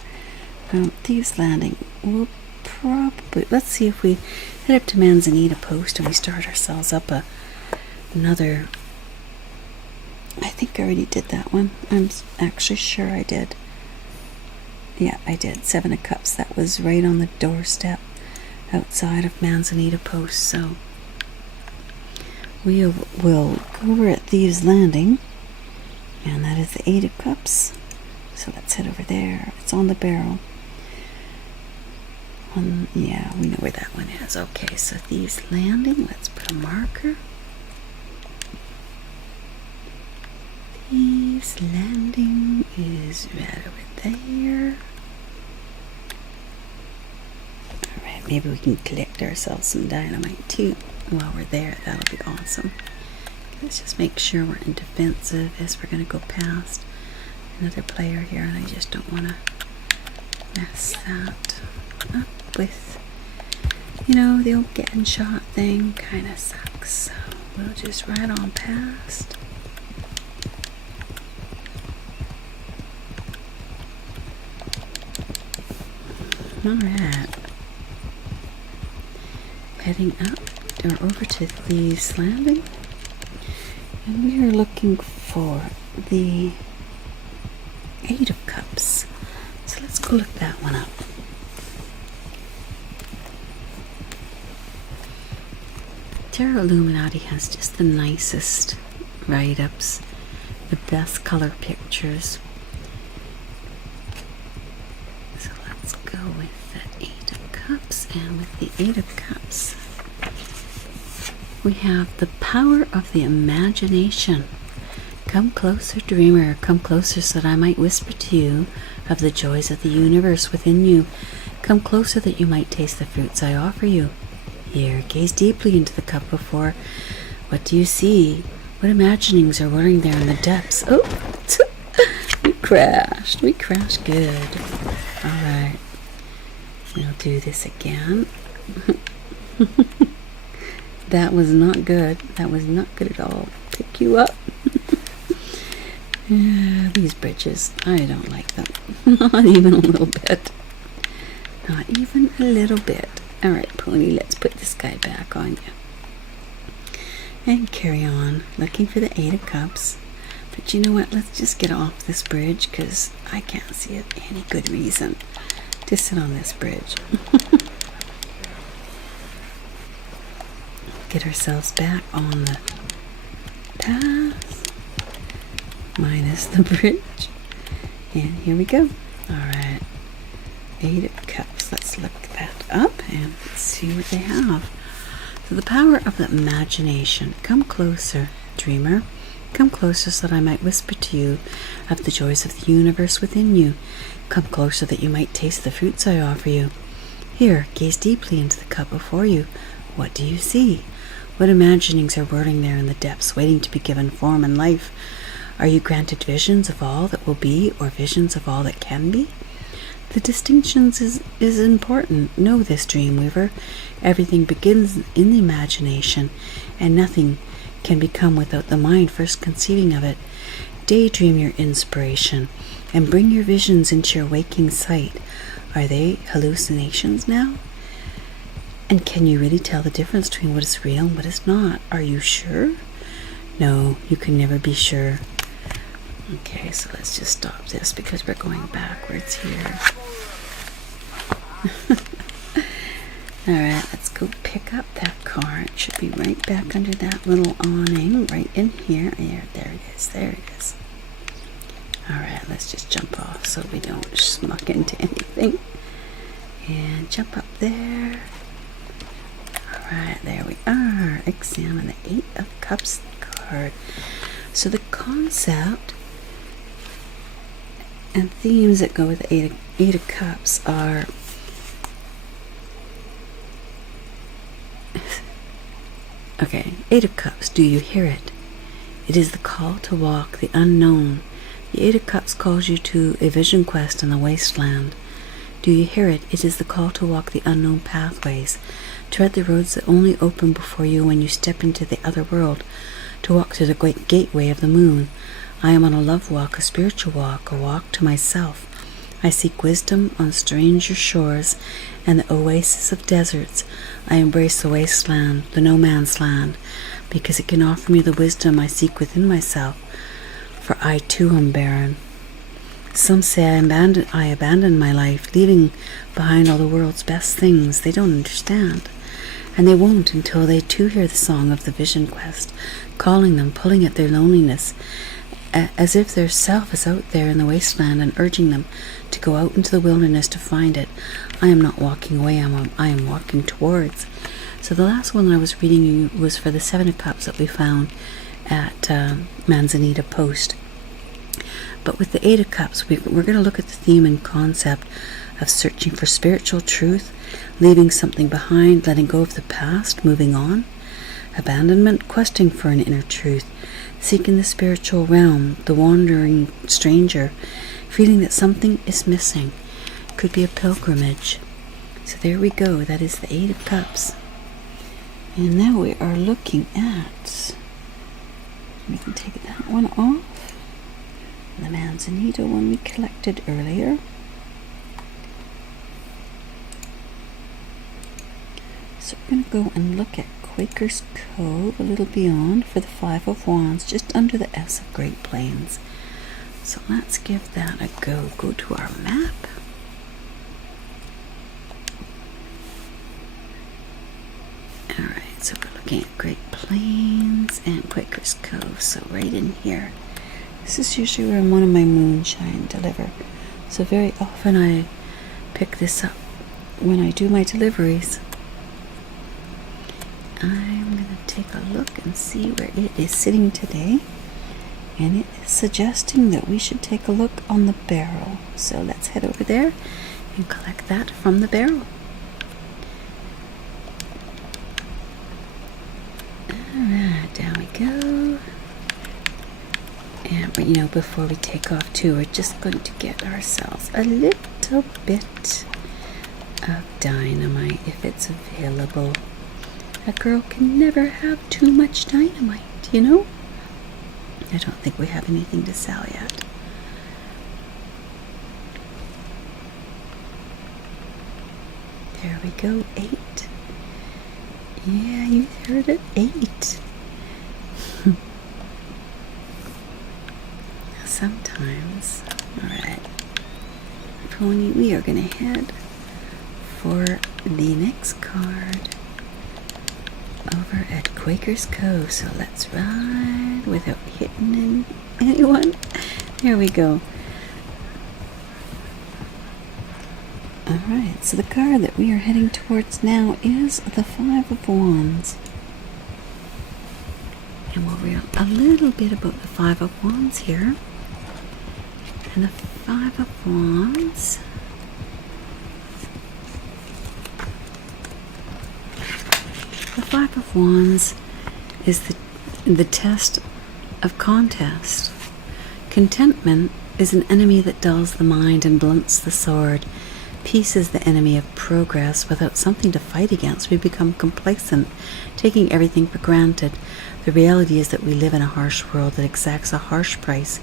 Thieves Landing. We'll probably... Let's see if we head up to Manzanita Post and we start ourselves up another... I think I already did that one. I'm actually sure I did. Yeah, I did. 7 of Cups. That was right on the doorstep outside of Manzanita Post. So we will go over at Thieves Landing. And that is the 8 of Cups. So let's head over there. It's on the barrel. Yeah, we know where that one is. Okay, so Thieves Landing. Let's put a marker. Thieves Landing is right over there. Alright, maybe we can collect ourselves some dynamite too while we're there. That'll be awesome. Let's just make sure we're in defensive as we're going to go past another player here, and I just don't want to mess that up with, you know, the old getting shot thing kind of sucks. So we'll just ride on past. Alright, heading up or over to Thieves Landing, and we are looking for the 8 of Cups. So let's go look that one up. Tarot Illuminati has just the nicest write-ups, the best color pictures. So let's go with the 8 of Cups, and with the 8 of Cups we have the power of the imagination. Come closer, dreamer, come closer so that I might whisper to you of the joys of the universe within you. Come closer that you might taste the fruits I offer you. Here, gaze deeply into the cup before. What do you see? What imaginings are whirling there in the depths? Oh, we crashed. We crashed good. Alright. We'll do this again. That was not good. That was not good at all. Pick you up. Yeah, these bridges, I don't like them. Not even a little bit. Not even a little bit. Alright, Pony, let's put this guy back on you. And carry on, looking for the Eight of Cups. But you know what, let's just get off this bridge, because I can't see any good reason to sit on this bridge. Get ourselves back on the path. Minus the bridge. And here we go. Alright. Eight of Cups. Let's look that up and see what they have. So the power of the imagination. Come closer, dreamer. Come closer so that I might whisper to you of the joys of the universe within you. Come closer that you might taste the fruits I offer you. Here, gaze deeply into the cup before you. What do you see? What imaginings are whirling there in the depths, waiting to be given form and life? Are you granted visions of all that will be, or visions of all that can be? The distinctions is important. Know this, Dreamweaver. Everything begins in the imagination, and nothing can become without the mind first conceiving of it. Daydream your inspiration, and bring your visions into your waking sight. Are they hallucinations now? And can you really tell the difference between what is real and what is not? Are you sure? No, you can never be sure. Okay, so let's just stop this because we're going backwards here. Alright, let's go pick up that car. It should be right back under that little awning, right in here. There it is, there it is. Alright, let's just jump off so we don't smuck into anything. And jump up there. Alright, there we are. Examine the Eight of Cups card. So the concept and themes that go with the Eight of Cups are okay, Eight of Cups, do you hear it? It is the call to walk the unknown. The Eight of Cups calls you to a vision quest in the wasteland. Do you hear it? It is the call to walk the unknown pathways, tread the roads that only open before you when you step into the other world, to walk through the great gateway of the moon. I am on a love walk, a spiritual walk, a walk to myself. I seek wisdom on stranger shores and the oasis of deserts. I embrace the wasteland, the no man's land, because it can offer me the wisdom I seek within myself, for I too am barren. Some say I abandoned my life, leaving behind all the world's best things. They don't understand, and they won't until they too hear the song of the vision quest, calling them, pulling at their loneliness, as if their self is out there in the wasteland and urging them to go out into the wilderness to find it. I am not walking away, I am walking towards. So the last one I was reading you was for the Seven of Cups that we found at Manzanita Post. But with the Eight of Cups, we're going to look at the theme and concept of searching for spiritual truth, leaving something behind, letting go of the past, moving on, abandonment, questing for an inner truth, seeking the spiritual realm, the wandering stranger, feeling that something is missing. Could be a pilgrimage. So there we go. That is the Eight of Cups. And now we are looking at, we can take that one off. The Manzanita one we collected earlier. So we're going to go and look at Quakers Cove, a little beyond, for the Five of Wands, just under the S of Great Plains. So let's give that a go. Go to our map. Alright, so we're looking at Great Plains and Quakers Cove, so right in here. This is usually where one of my moonshine deliver. So very often I pick this up when I do my deliveries. I'm going to take a look and see where it is sitting today. And it is suggesting that we should take a look on the barrel. So let's head over there and collect that from the barrel. Alright, down we go. And you know, before we take off too, we're just going to get ourselves a little bit of dynamite if it's available. A girl can never have too much dynamite, you know? I don't think we have anything to sell yet. There we go, 8. Yeah, you heard it, 8. Sometimes. Alright. Pony, we are going to head for the next card over at Quakers Cove. So let's ride without hitting anyone. There we go. Alright, so the card that we are heading towards now is the 5 of Wands. And we'll read a little bit about the 5 of Wands here. And the 5 of Wands is the test of contest. Contentment is an enemy that dulls the mind and blunts the sword. Peace is the enemy of progress. Without something to fight against, we become complacent, taking everything for granted. The reality is that we live in a harsh world that exacts a harsh price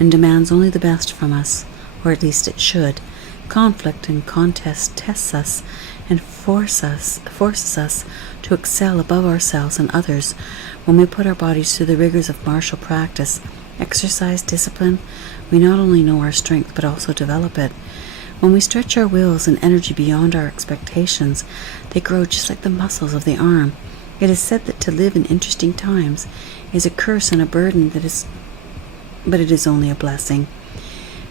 and demands only the best from us, or at least it should. Conflict and contest tests us and forces us to excel above ourselves and others. When we put our bodies through the rigors of martial practice, exercise, discipline, we not only know our strength but also develop it. When we stretch our wills and energy beyond our expectations, they grow just like the muscles of the arm. It is said that to live in interesting times is a curse and a burden, but it is only a blessing.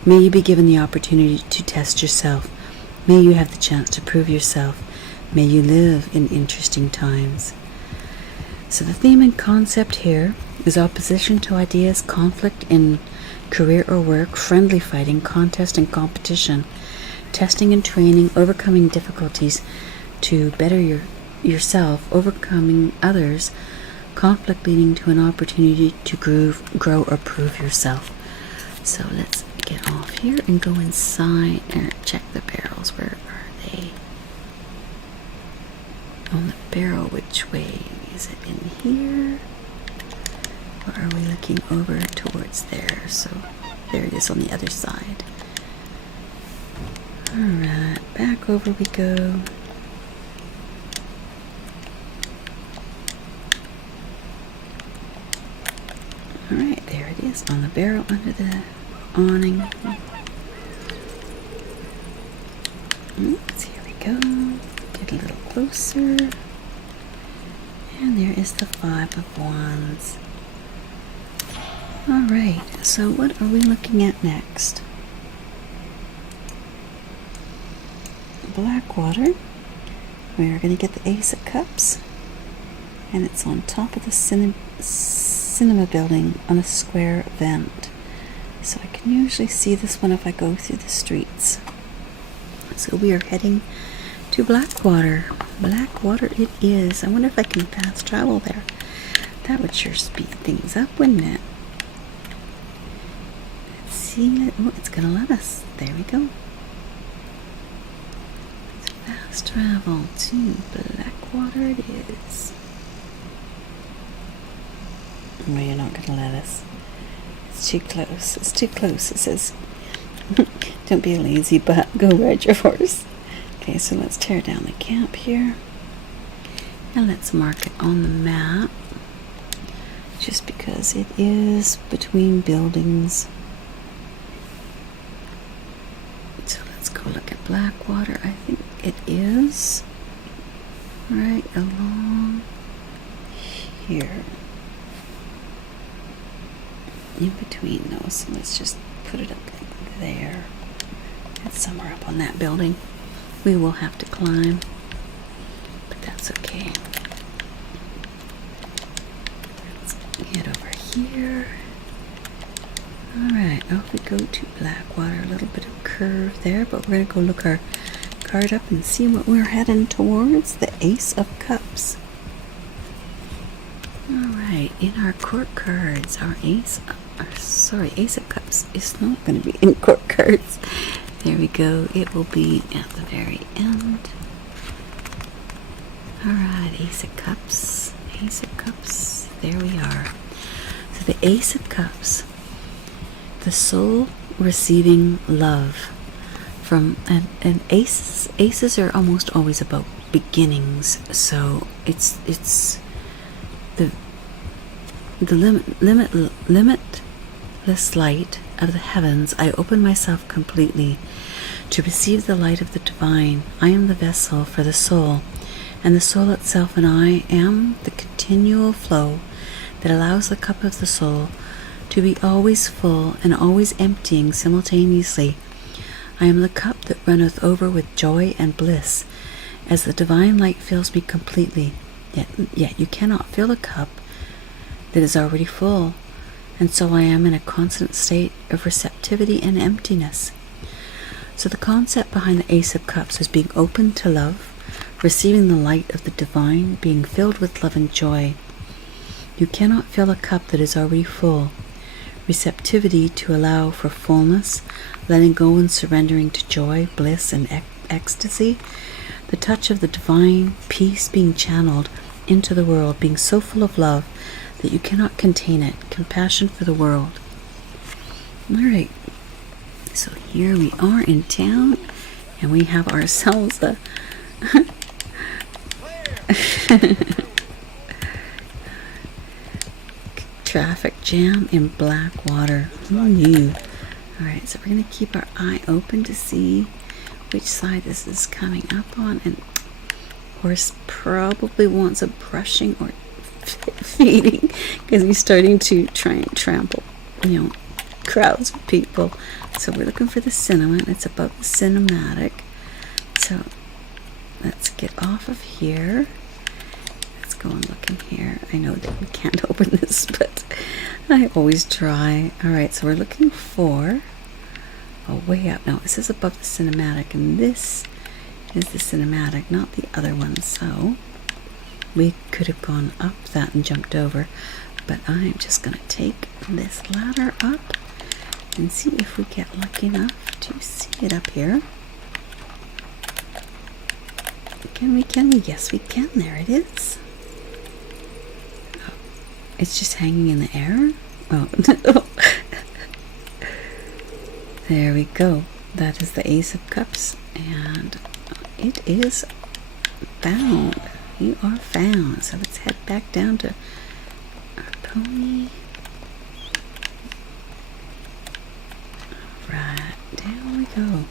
May you be given the opportunity to test yourself. May you have the chance to prove yourself. May you live in interesting times. So the theme and concept here is opposition to ideas, conflict in career or work, friendly fighting, contest and competition, testing and training, overcoming difficulties to better yourself, overcoming others, conflict leading to an opportunity to grow or prove yourself. So let's get off here and go inside and check the barrels. Where are they? On the barrel, which way? Is it in here? Or are we looking over towards there? So there it is on the other side. Alright, back over we go. Alright, there it is on the barrel under the awning. So here we go. Get a little closer. And there is the 5 of Wands. Alright, so what are we looking at next? Blackwater. We are going to get the Ace of Cups. And it's on top of the cinema building on a square vent. So I can usually see this one if I go through the streets. So we are heading to Blackwater. Blackwater it is. I wonder if I can fast travel there. That would sure speed things up, wouldn't it? Let's see. Oh, it's going to let us. There we go. Fast travel to Blackwater it is. No, you're not going to let us. It's too close. It's too close. It says, don't be a lazy butt. Go ride your horse. Okay, so let's tear down the camp here. And let's mark it on the map. Just because it is between buildings. So let's go look at Blackwater. I think it is right along here. In between those, so let's just put it up there. It's somewhere up on that building. We will have to climb, but that's okay. Let's get over here. Alright, off we go to Blackwater. A little bit of curve there, but we're going to go look our card up and see what we're heading towards. The Ace of Cups. Alright, in our court cards, our Ace of Cups is not going to be in court cards. There we go. It will be at the very end. Alright, Ace of Cups. Ace of Cups. There we are. So the Ace of Cups. The soul receiving love from and aces are almost always about beginnings. So it's the limitless light of the heavens. I open myself completely to receive the light of the divine. I am the vessel for the soul, and the soul itself and I am the continual flow that allows the cup of the soul to be always full and always emptying simultaneously. I am the cup that runneth over with joy and bliss, as the divine light fills me completely. Yet you cannot fill a cup that is already full, and so I am in a constant state of receptivity and emptiness. So the concept behind the Ace of Cups is being open to love, receiving the light of the divine, being filled with love and joy. You cannot fill a cup that is already full. Receptivity to allow for fullness, letting go and surrendering to joy, bliss, and ecstasy. The touch of the divine, peace being channeled into the world, being so full of love that you cannot contain it. Compassion for the world. Alright, so here we are in town, and we have ourselves a traffic jam in Blackwater. Who knew? Alright, so we're going to keep our eye open to see which side this is coming up on. And horse probably wants a brushing or feeding because he's starting to try and trample, crowds of people. So we're looking for the cinnamon. It's about the cinematic. So let's get off of here. Let's go and look in here. I know that we can't open this, but I always try. Alright, so we're looking for way up. No, this is above the cinematic, and this is the cinematic, not the other one. So we could have gone up that and jumped over, but I'm just going to take this ladder up and see if we get lucky enough to see it up here. Can we? Yes, we can. There it is. Oh, it's just hanging in the air. Oh, no. There we go. That is the Ace of Cups, and it is found. You are found. So let's head back down to our pony. Right, down we go.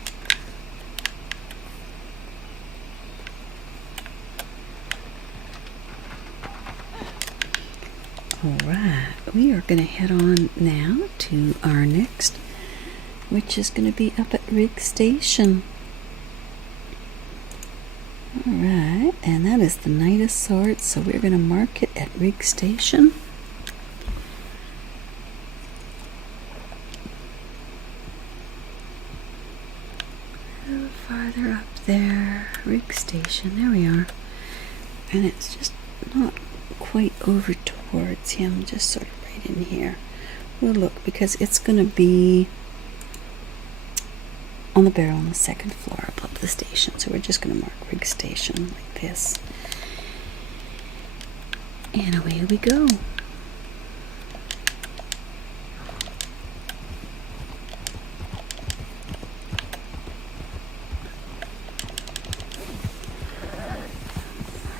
Alright, we are going to head on now to our next, which is going to be up at Rig Station. Alright, and that is the Knight of Swords, so we're going to mark it at Rig Station. A little farther up there, Rig Station, there we are. And it's just not quite over towards him, just sort of right in here. We'll look, because it's going to be on the barrel on the second floor above the station. So we're just going to mark Rig Station like this. And away we go.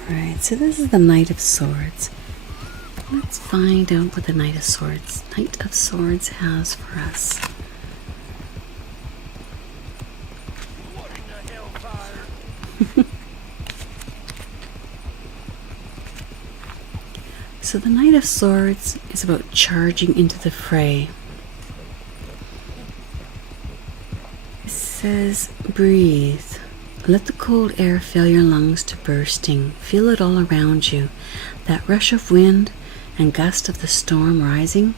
Alright, so this is the Knight of Swords. Let's find out what the Knight of Swords has for us. So the Knight of Swords is about charging into the fray. It says, breathe. Let the cold air fill your lungs to bursting. Feel it all around you. That rush of wind and gust of the storm rising.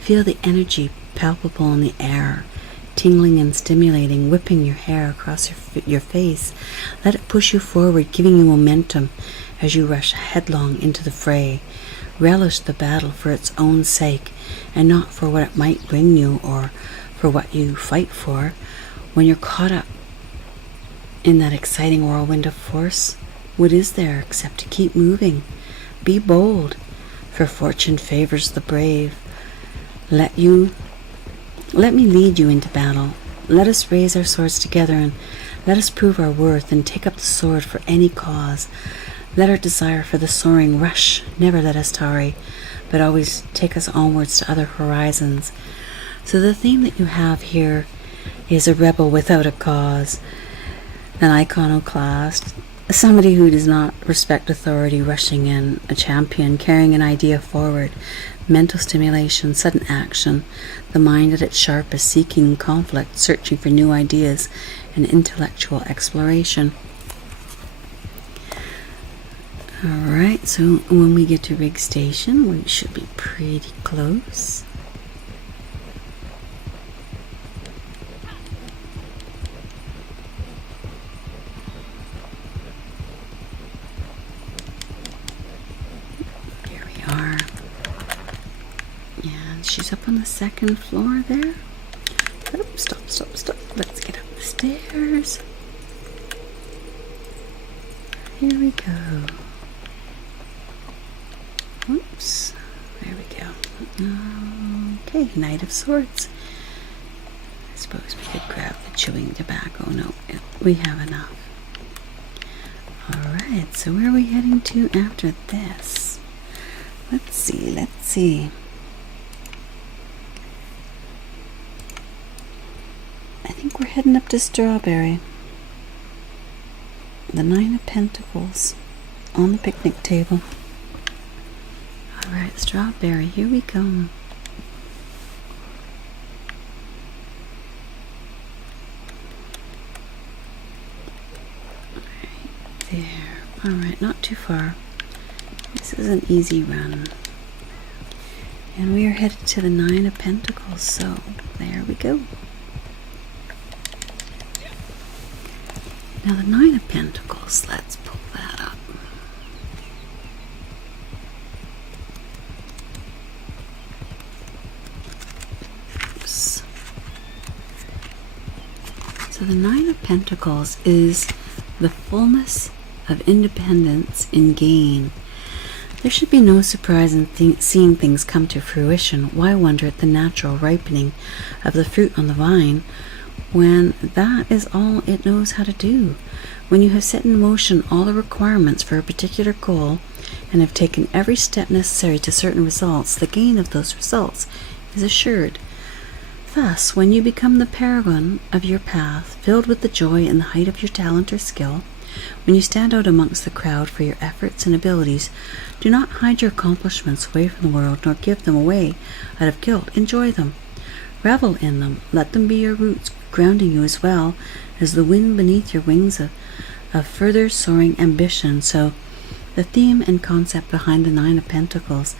Feel the energy palpable in the air, tingling and stimulating, whipping your hair across your face. Let it push you forward, giving you momentum as you rush headlong into the fray. Relish the battle for its own sake, and not for what it might bring you or for what you fight for. when you're caught up in that exciting whirlwind of force, what is there except to keep moving? Be bold, for fortune favors the brave. Let me lead you into battle. Let us raise our swords together, and let us prove our worth and take up the sword for any cause. Let our desire for the soaring rush never let us tarry, but always take us onwards to other horizons. So the theme that you have here is a rebel without a cause, an iconoclast, somebody who does not respect authority rushing in, a champion carrying an idea forward, mental stimulation, sudden action, the mind at its sharpest, seeking conflict, searching for new ideas, and intellectual exploration. Alright, so when we get to rig station, we should be pretty close. She's up on the second floor there. Oh, stop. Let's get up the stairs. Here we go. Whoops. There we go. Okay, Knight of Swords. I suppose we could grab the chewing tobacco. No, we have enough. Alright, so where are we heading to after this? Let's see. I think we're heading up to Strawberry. The Nine of Pentacles on the picnic table. Alright, Strawberry, here we go. Right there. Alright, not too far. This is an easy run. And we are headed to the Nine of Pentacles, so there we go. Now the Nine of Pentacles, let's pull that up. Oops. So the Nine of Pentacles is the fullness of independence in gain. There should be no surprise in seeing things come to fruition. Why wonder at the natural ripening of the fruit on the vine, when that is all it knows how to do? When you have set in motion all the requirements for a particular goal and have taken every step necessary to certain results, the gain of those results is assured. Thus, when you become the paragon of your path, filled with the joy and the height of your talent or skill, when you stand out amongst the crowd for your efforts and abilities, do not hide your accomplishments away from the world, nor give them away out of guilt. Enjoy them. Revel in them. Let them be your roots, grounding you as well as the wind beneath your wings of further soaring ambition. So the theme and concept behind the Nine of Pentacles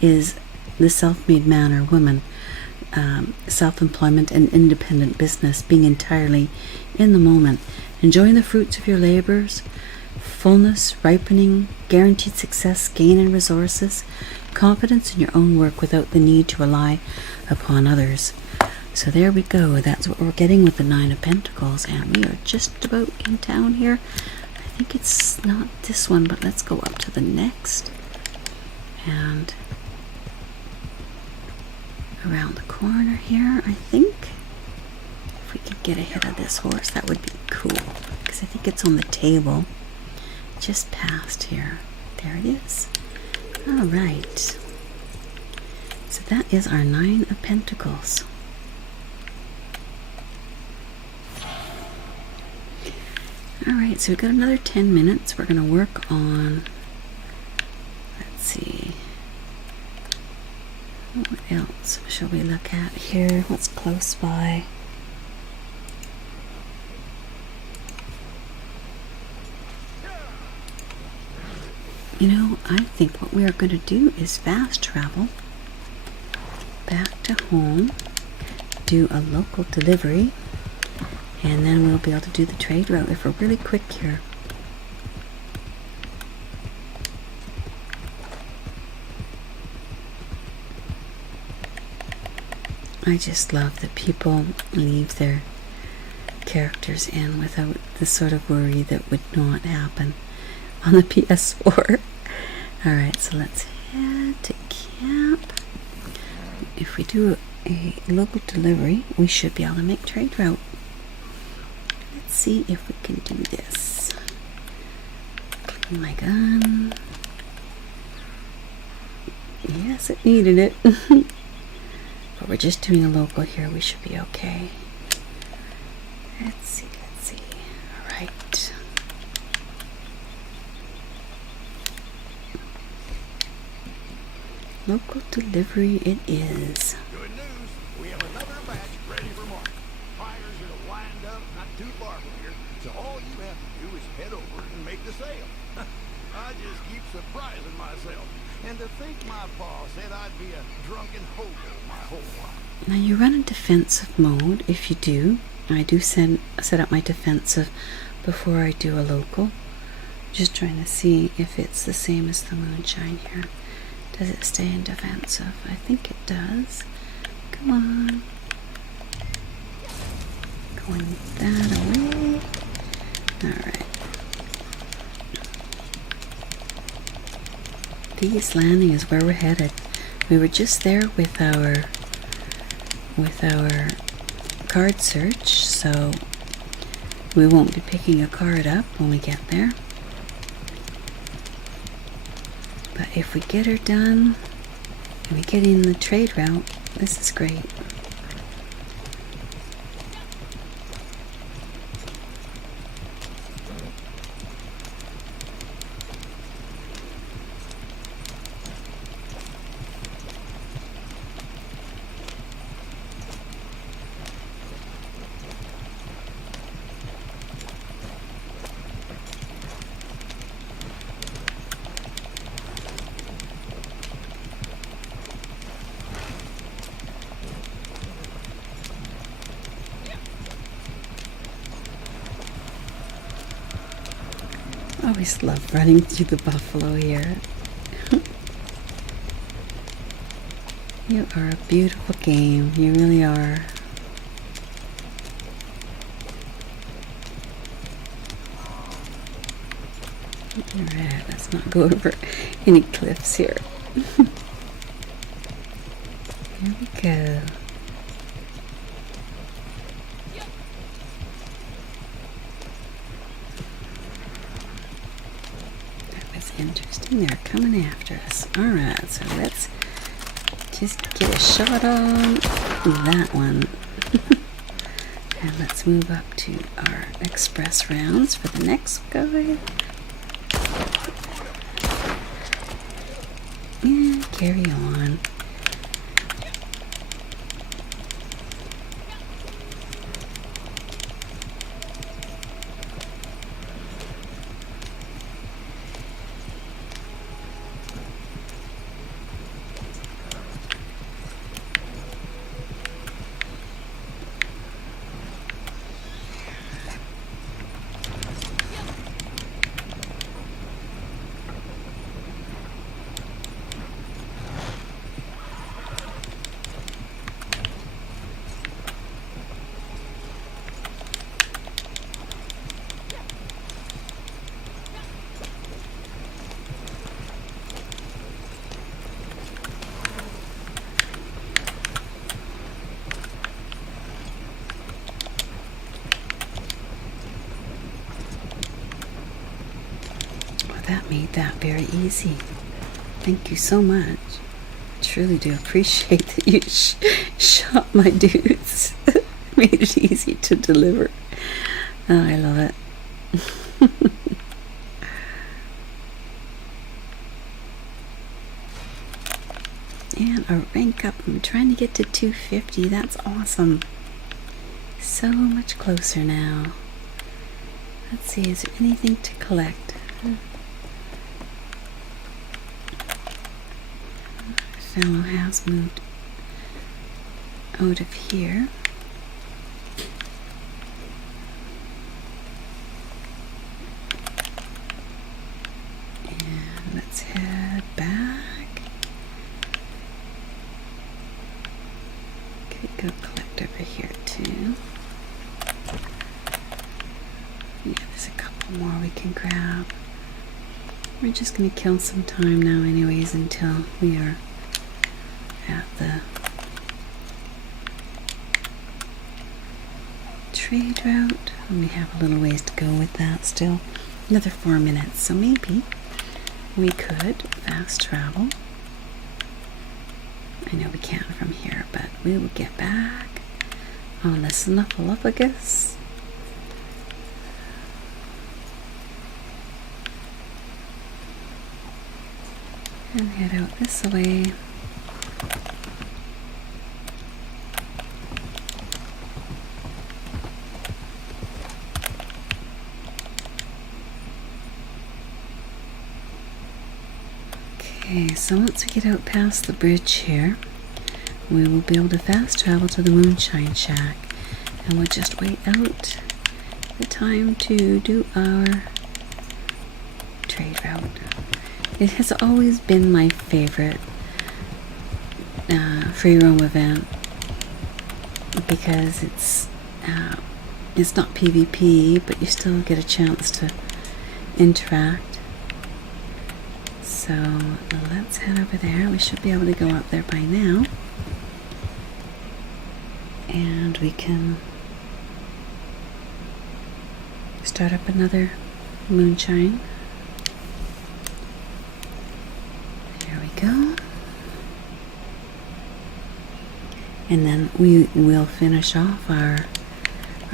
is the self-made man or woman, self-employment and independent business, being entirely in the moment, enjoying the fruits of your labors, fullness, ripening, guaranteed success, gain in resources, confidence in your own work without the need to rely upon others. So there we go. That's what we're getting with the Nine of Pentacles, and we are just about in town here. I think it's not this one, but let's go up to the next. And around the corner here, I think. If we could get ahead of this horse, that would be cool, because I think it's on the table just past here. There it is. All right. So that is our Nine of Pentacles. Alright, so we've got another 10 minutes. We're going to work on, let's see, what else shall we look at here? What's close by? You know, I think what we are going to do is fast travel back to home, do a local delivery, and then we'll be able to do the trade route if we're really quick here. I just love that people leave their characters in without the sort of worry that would not happen on the PS4. Alright, so let's head to camp. If we do a local delivery, we should be able to make trade route. Let's see if we can do this. Clean my gun. Yes, it needed it. But we're just doing a local here. We should be okay. Let's see. Alright. Local delivery it is. Good news. We have another batch ready for market. Buyers are lined up not too far from here, so all you have to do is head over and make the sale. I just keep surprising myself. And to think my boss said I'd be a drunken hobo my whole life. Now you run a defensive mode if you do. I do set up my defensive before I do a local. Just trying to see if it's the same as the moonshine here. Does it stay in defensive? I think it does. Come on. Going that away. Alright. These landing is where we're headed. We were just there with our card search, so we won't be picking a card up when we get there. But if we get her done and we get in the trade route, this is great. Always love running through the buffalo here. You are a beautiful game. You really are. Alright, let's not go over any cliffs here. Here we go. Interesting, they're coming after us. Alright, so let's just get a shot on that one. And let's move up to our express rounds for the next guy. And carry on. That made that very easy. Thank you so much. I truly do appreciate that you shot my dudes. Made it easy to deliver. Oh, I love it. And a rank up. I'm trying to get to 250. That's awesome. So much closer now. Let's see, is there anything to collect? Fellow has moved out of here. And let's head back. Could go collect over here too. can grab. We're just going to kill some time now anyways until we are at the trade route. And we have a little ways to go with that still. Another 4 minutes, so maybe we could fast travel. I know we can't from here, but we will get back on the Snuffleupagus. And head out this way. Okay, so once we get out past the bridge here, we will be able to fast travel to the Moonshine Shack, and we'll just wait out the time to do our trade route. It has always been my favorite free roam event because it's not PvP, but you still get a chance to interact. So let's head over there. We should be able to go up there by now. And we can start up another moonshine. There we go. And then we will finish off our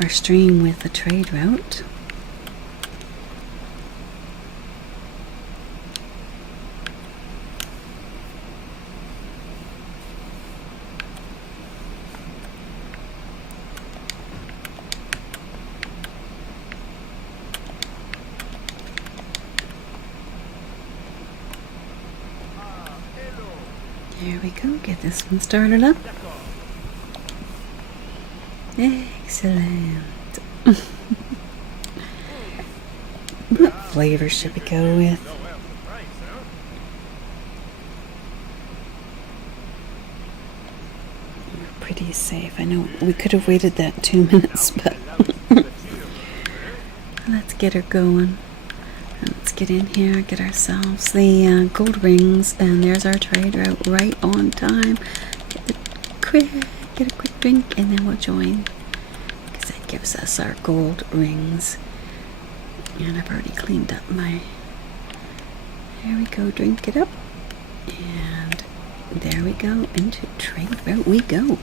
stream with the trade route. There we go, get this one started up. Excellent. What flavor should we go with? We're pretty safe. I know we could have waited that 2 minutes, but let's get her going. Let's get in here, get ourselves the gold rings, and there's our trade route right on time. Get a quick drink, and then we'll join, because that gives us our gold rings. And I've already cleaned up my... There we go, drink it up. And there we go, into trade route we go.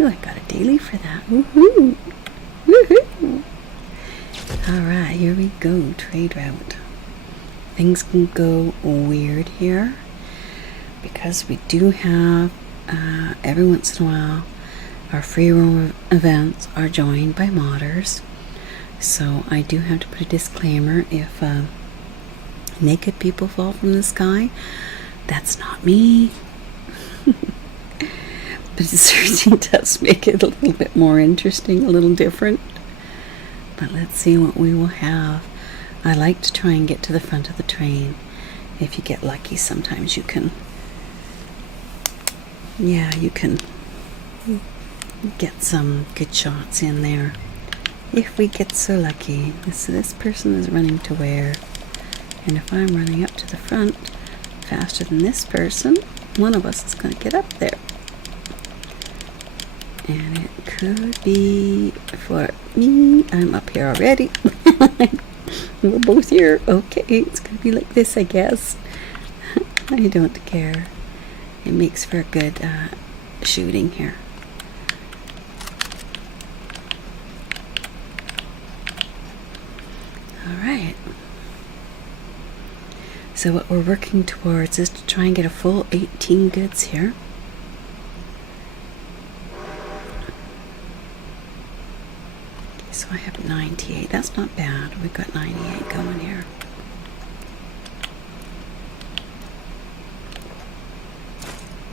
Ooh, I got a daily for that. Woohoo! Woohoo! Alright, here we go, trade route. Things can go weird here because we do have, every once in a while, our free roam events are joined by modders. So I do have to put a disclaimer: if naked people fall from the sky, that's not me. But it certainly does make it a little bit more interesting, a little different. But let's see what we will have. I like to try and get to the front of the train. If you get lucky, sometimes you can, you can get some good shots in there. If we get so lucky. This person is running to where? And if I'm running up to the front faster than this person, one of us is going to get up there. And it could be for me. I'm up here already. We're both here. Okay, it's going to be like this, I guess. I don't care. It makes for a good shooting here. Alright. So what we're working towards is to try and get a full 18 goods here. So I have 98. That's not bad. We've got 98 going here.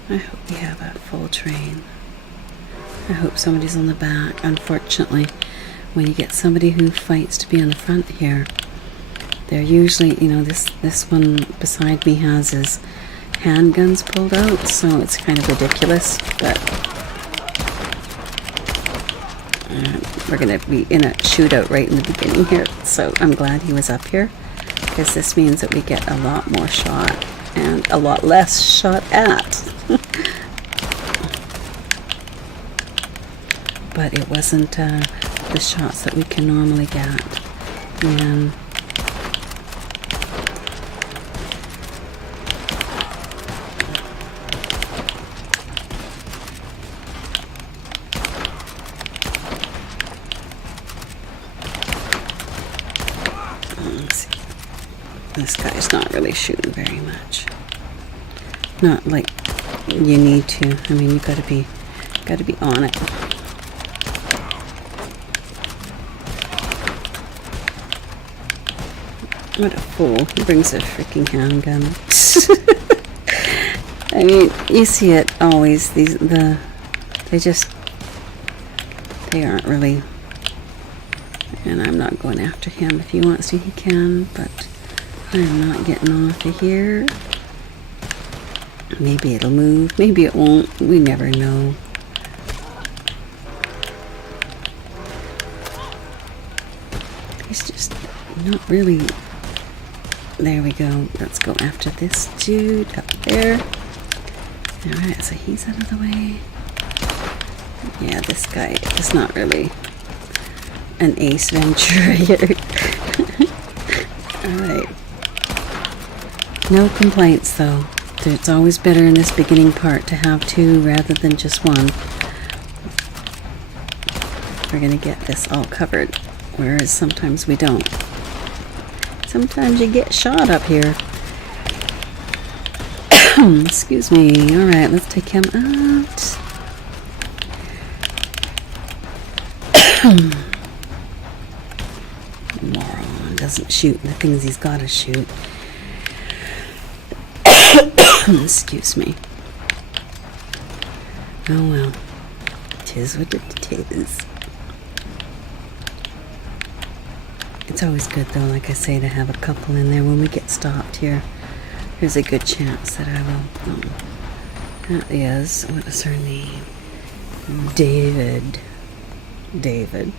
I hope we have a full train. I hope somebody's on the back. Unfortunately, when you get somebody who fights to be on the front here, they're usually, this one beside me has his handguns pulled out, so it's kind of ridiculous, but We're going to be in a shootout right in the beginning here, so I'm glad he was up here, because this means that we get a lot more shot and a lot less shot at. But it wasn't the shots that we can normally get. And this guy's not really shooting very much. Not like you need to. I mean, you gotta be on it. What a fool! He brings a freaking handgun. I mean, you see it always. They aren't really. And I'm not going after him. If he wants to, he can. But I'm not getting off of here. Maybe it'll move. Maybe it won't. We never know. He's just not really. There we go. Let's go after this dude up there. Alright, so he's out of the way. Yeah, this guy is not really an ace venture here. Alright. No complaints though. It's always better in this beginning part to have two rather than just one. We're going to get this all covered, whereas sometimes we don't. Sometimes you get shot up here. Excuse me. Alright, let's take him out. Moron doesn't shoot the things he's got to shoot. Excuse me. Oh well. 'Tis what it is. It's always good though, like I say, to have a couple in there when we get stopped here. There's a good chance that I will. That is, what is her name? David. David.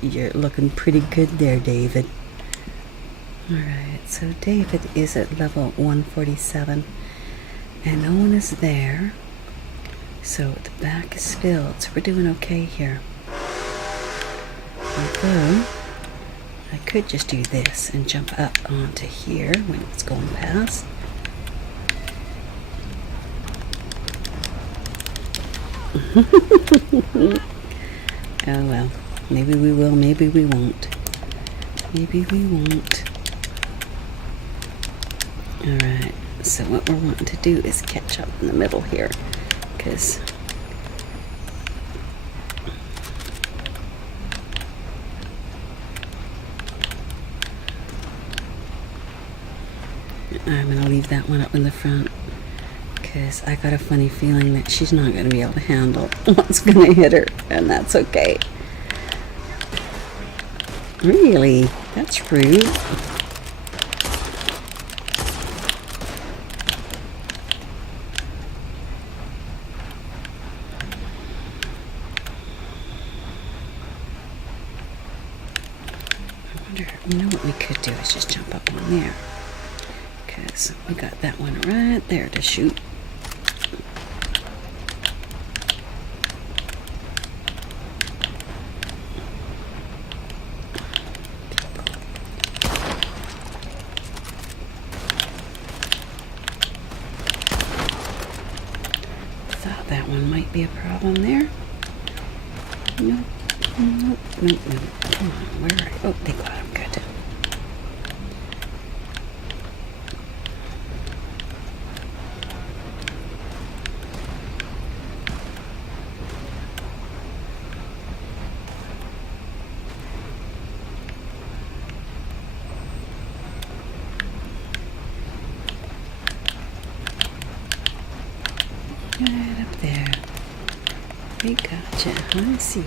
You're looking pretty good there, David. Alright, so David is at level 147. And no one is there. So the back is filled. So we're doing okay here. Although, I could just do this and jump up onto here when it's going past. Oh well. Maybe we will, maybe we won't. Maybe we won't. Alright, so what we're wanting to do is catch up in the middle here, because I'm going to leave that one up in the front, because I got a funny feeling that she's not going to be able to handle what's going to hit her, and that's okay. Really? That's rude. You know what we could do is just jump up on there, because we got that one right there to shoot. Thought that one might be a problem there. Nope. Nope, nope, nope. Come on, where are you? Oh, they got him. Good. Right up there. We gotcha. I see you.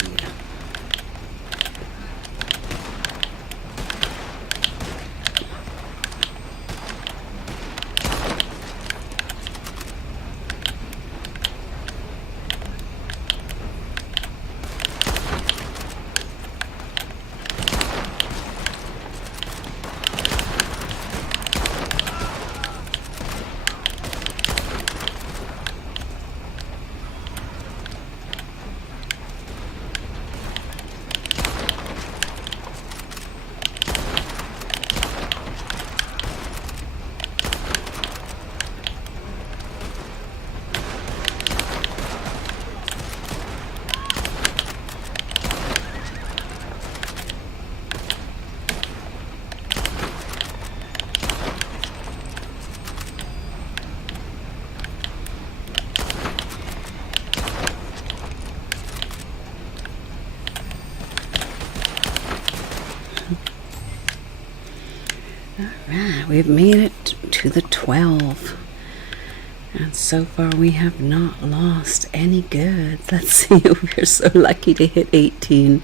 we've made it to the 12. And so far we have not lost any goods. Let's see, we're so lucky to hit 18.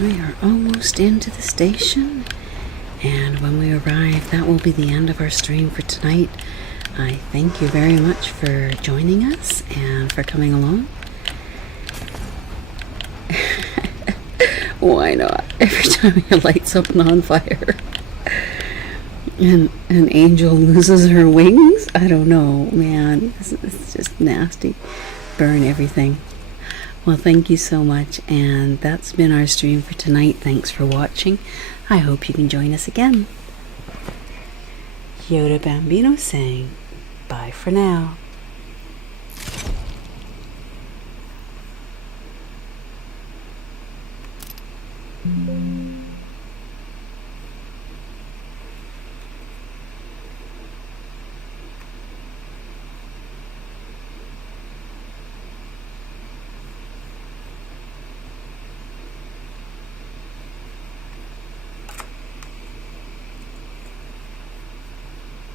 We are almost into the station, and when we arrive, that will be the end of our stream for tonight. I thank you very much for joining us and for coming along. Why not? Every time your light something on fire and an angel loses her wings, I don't know, man. It's just nasty. Burn everything. Well, thank you so much, and that's been our stream for tonight. Thanks for watching. I hope you can join us again. Yodabambino saying bye for now.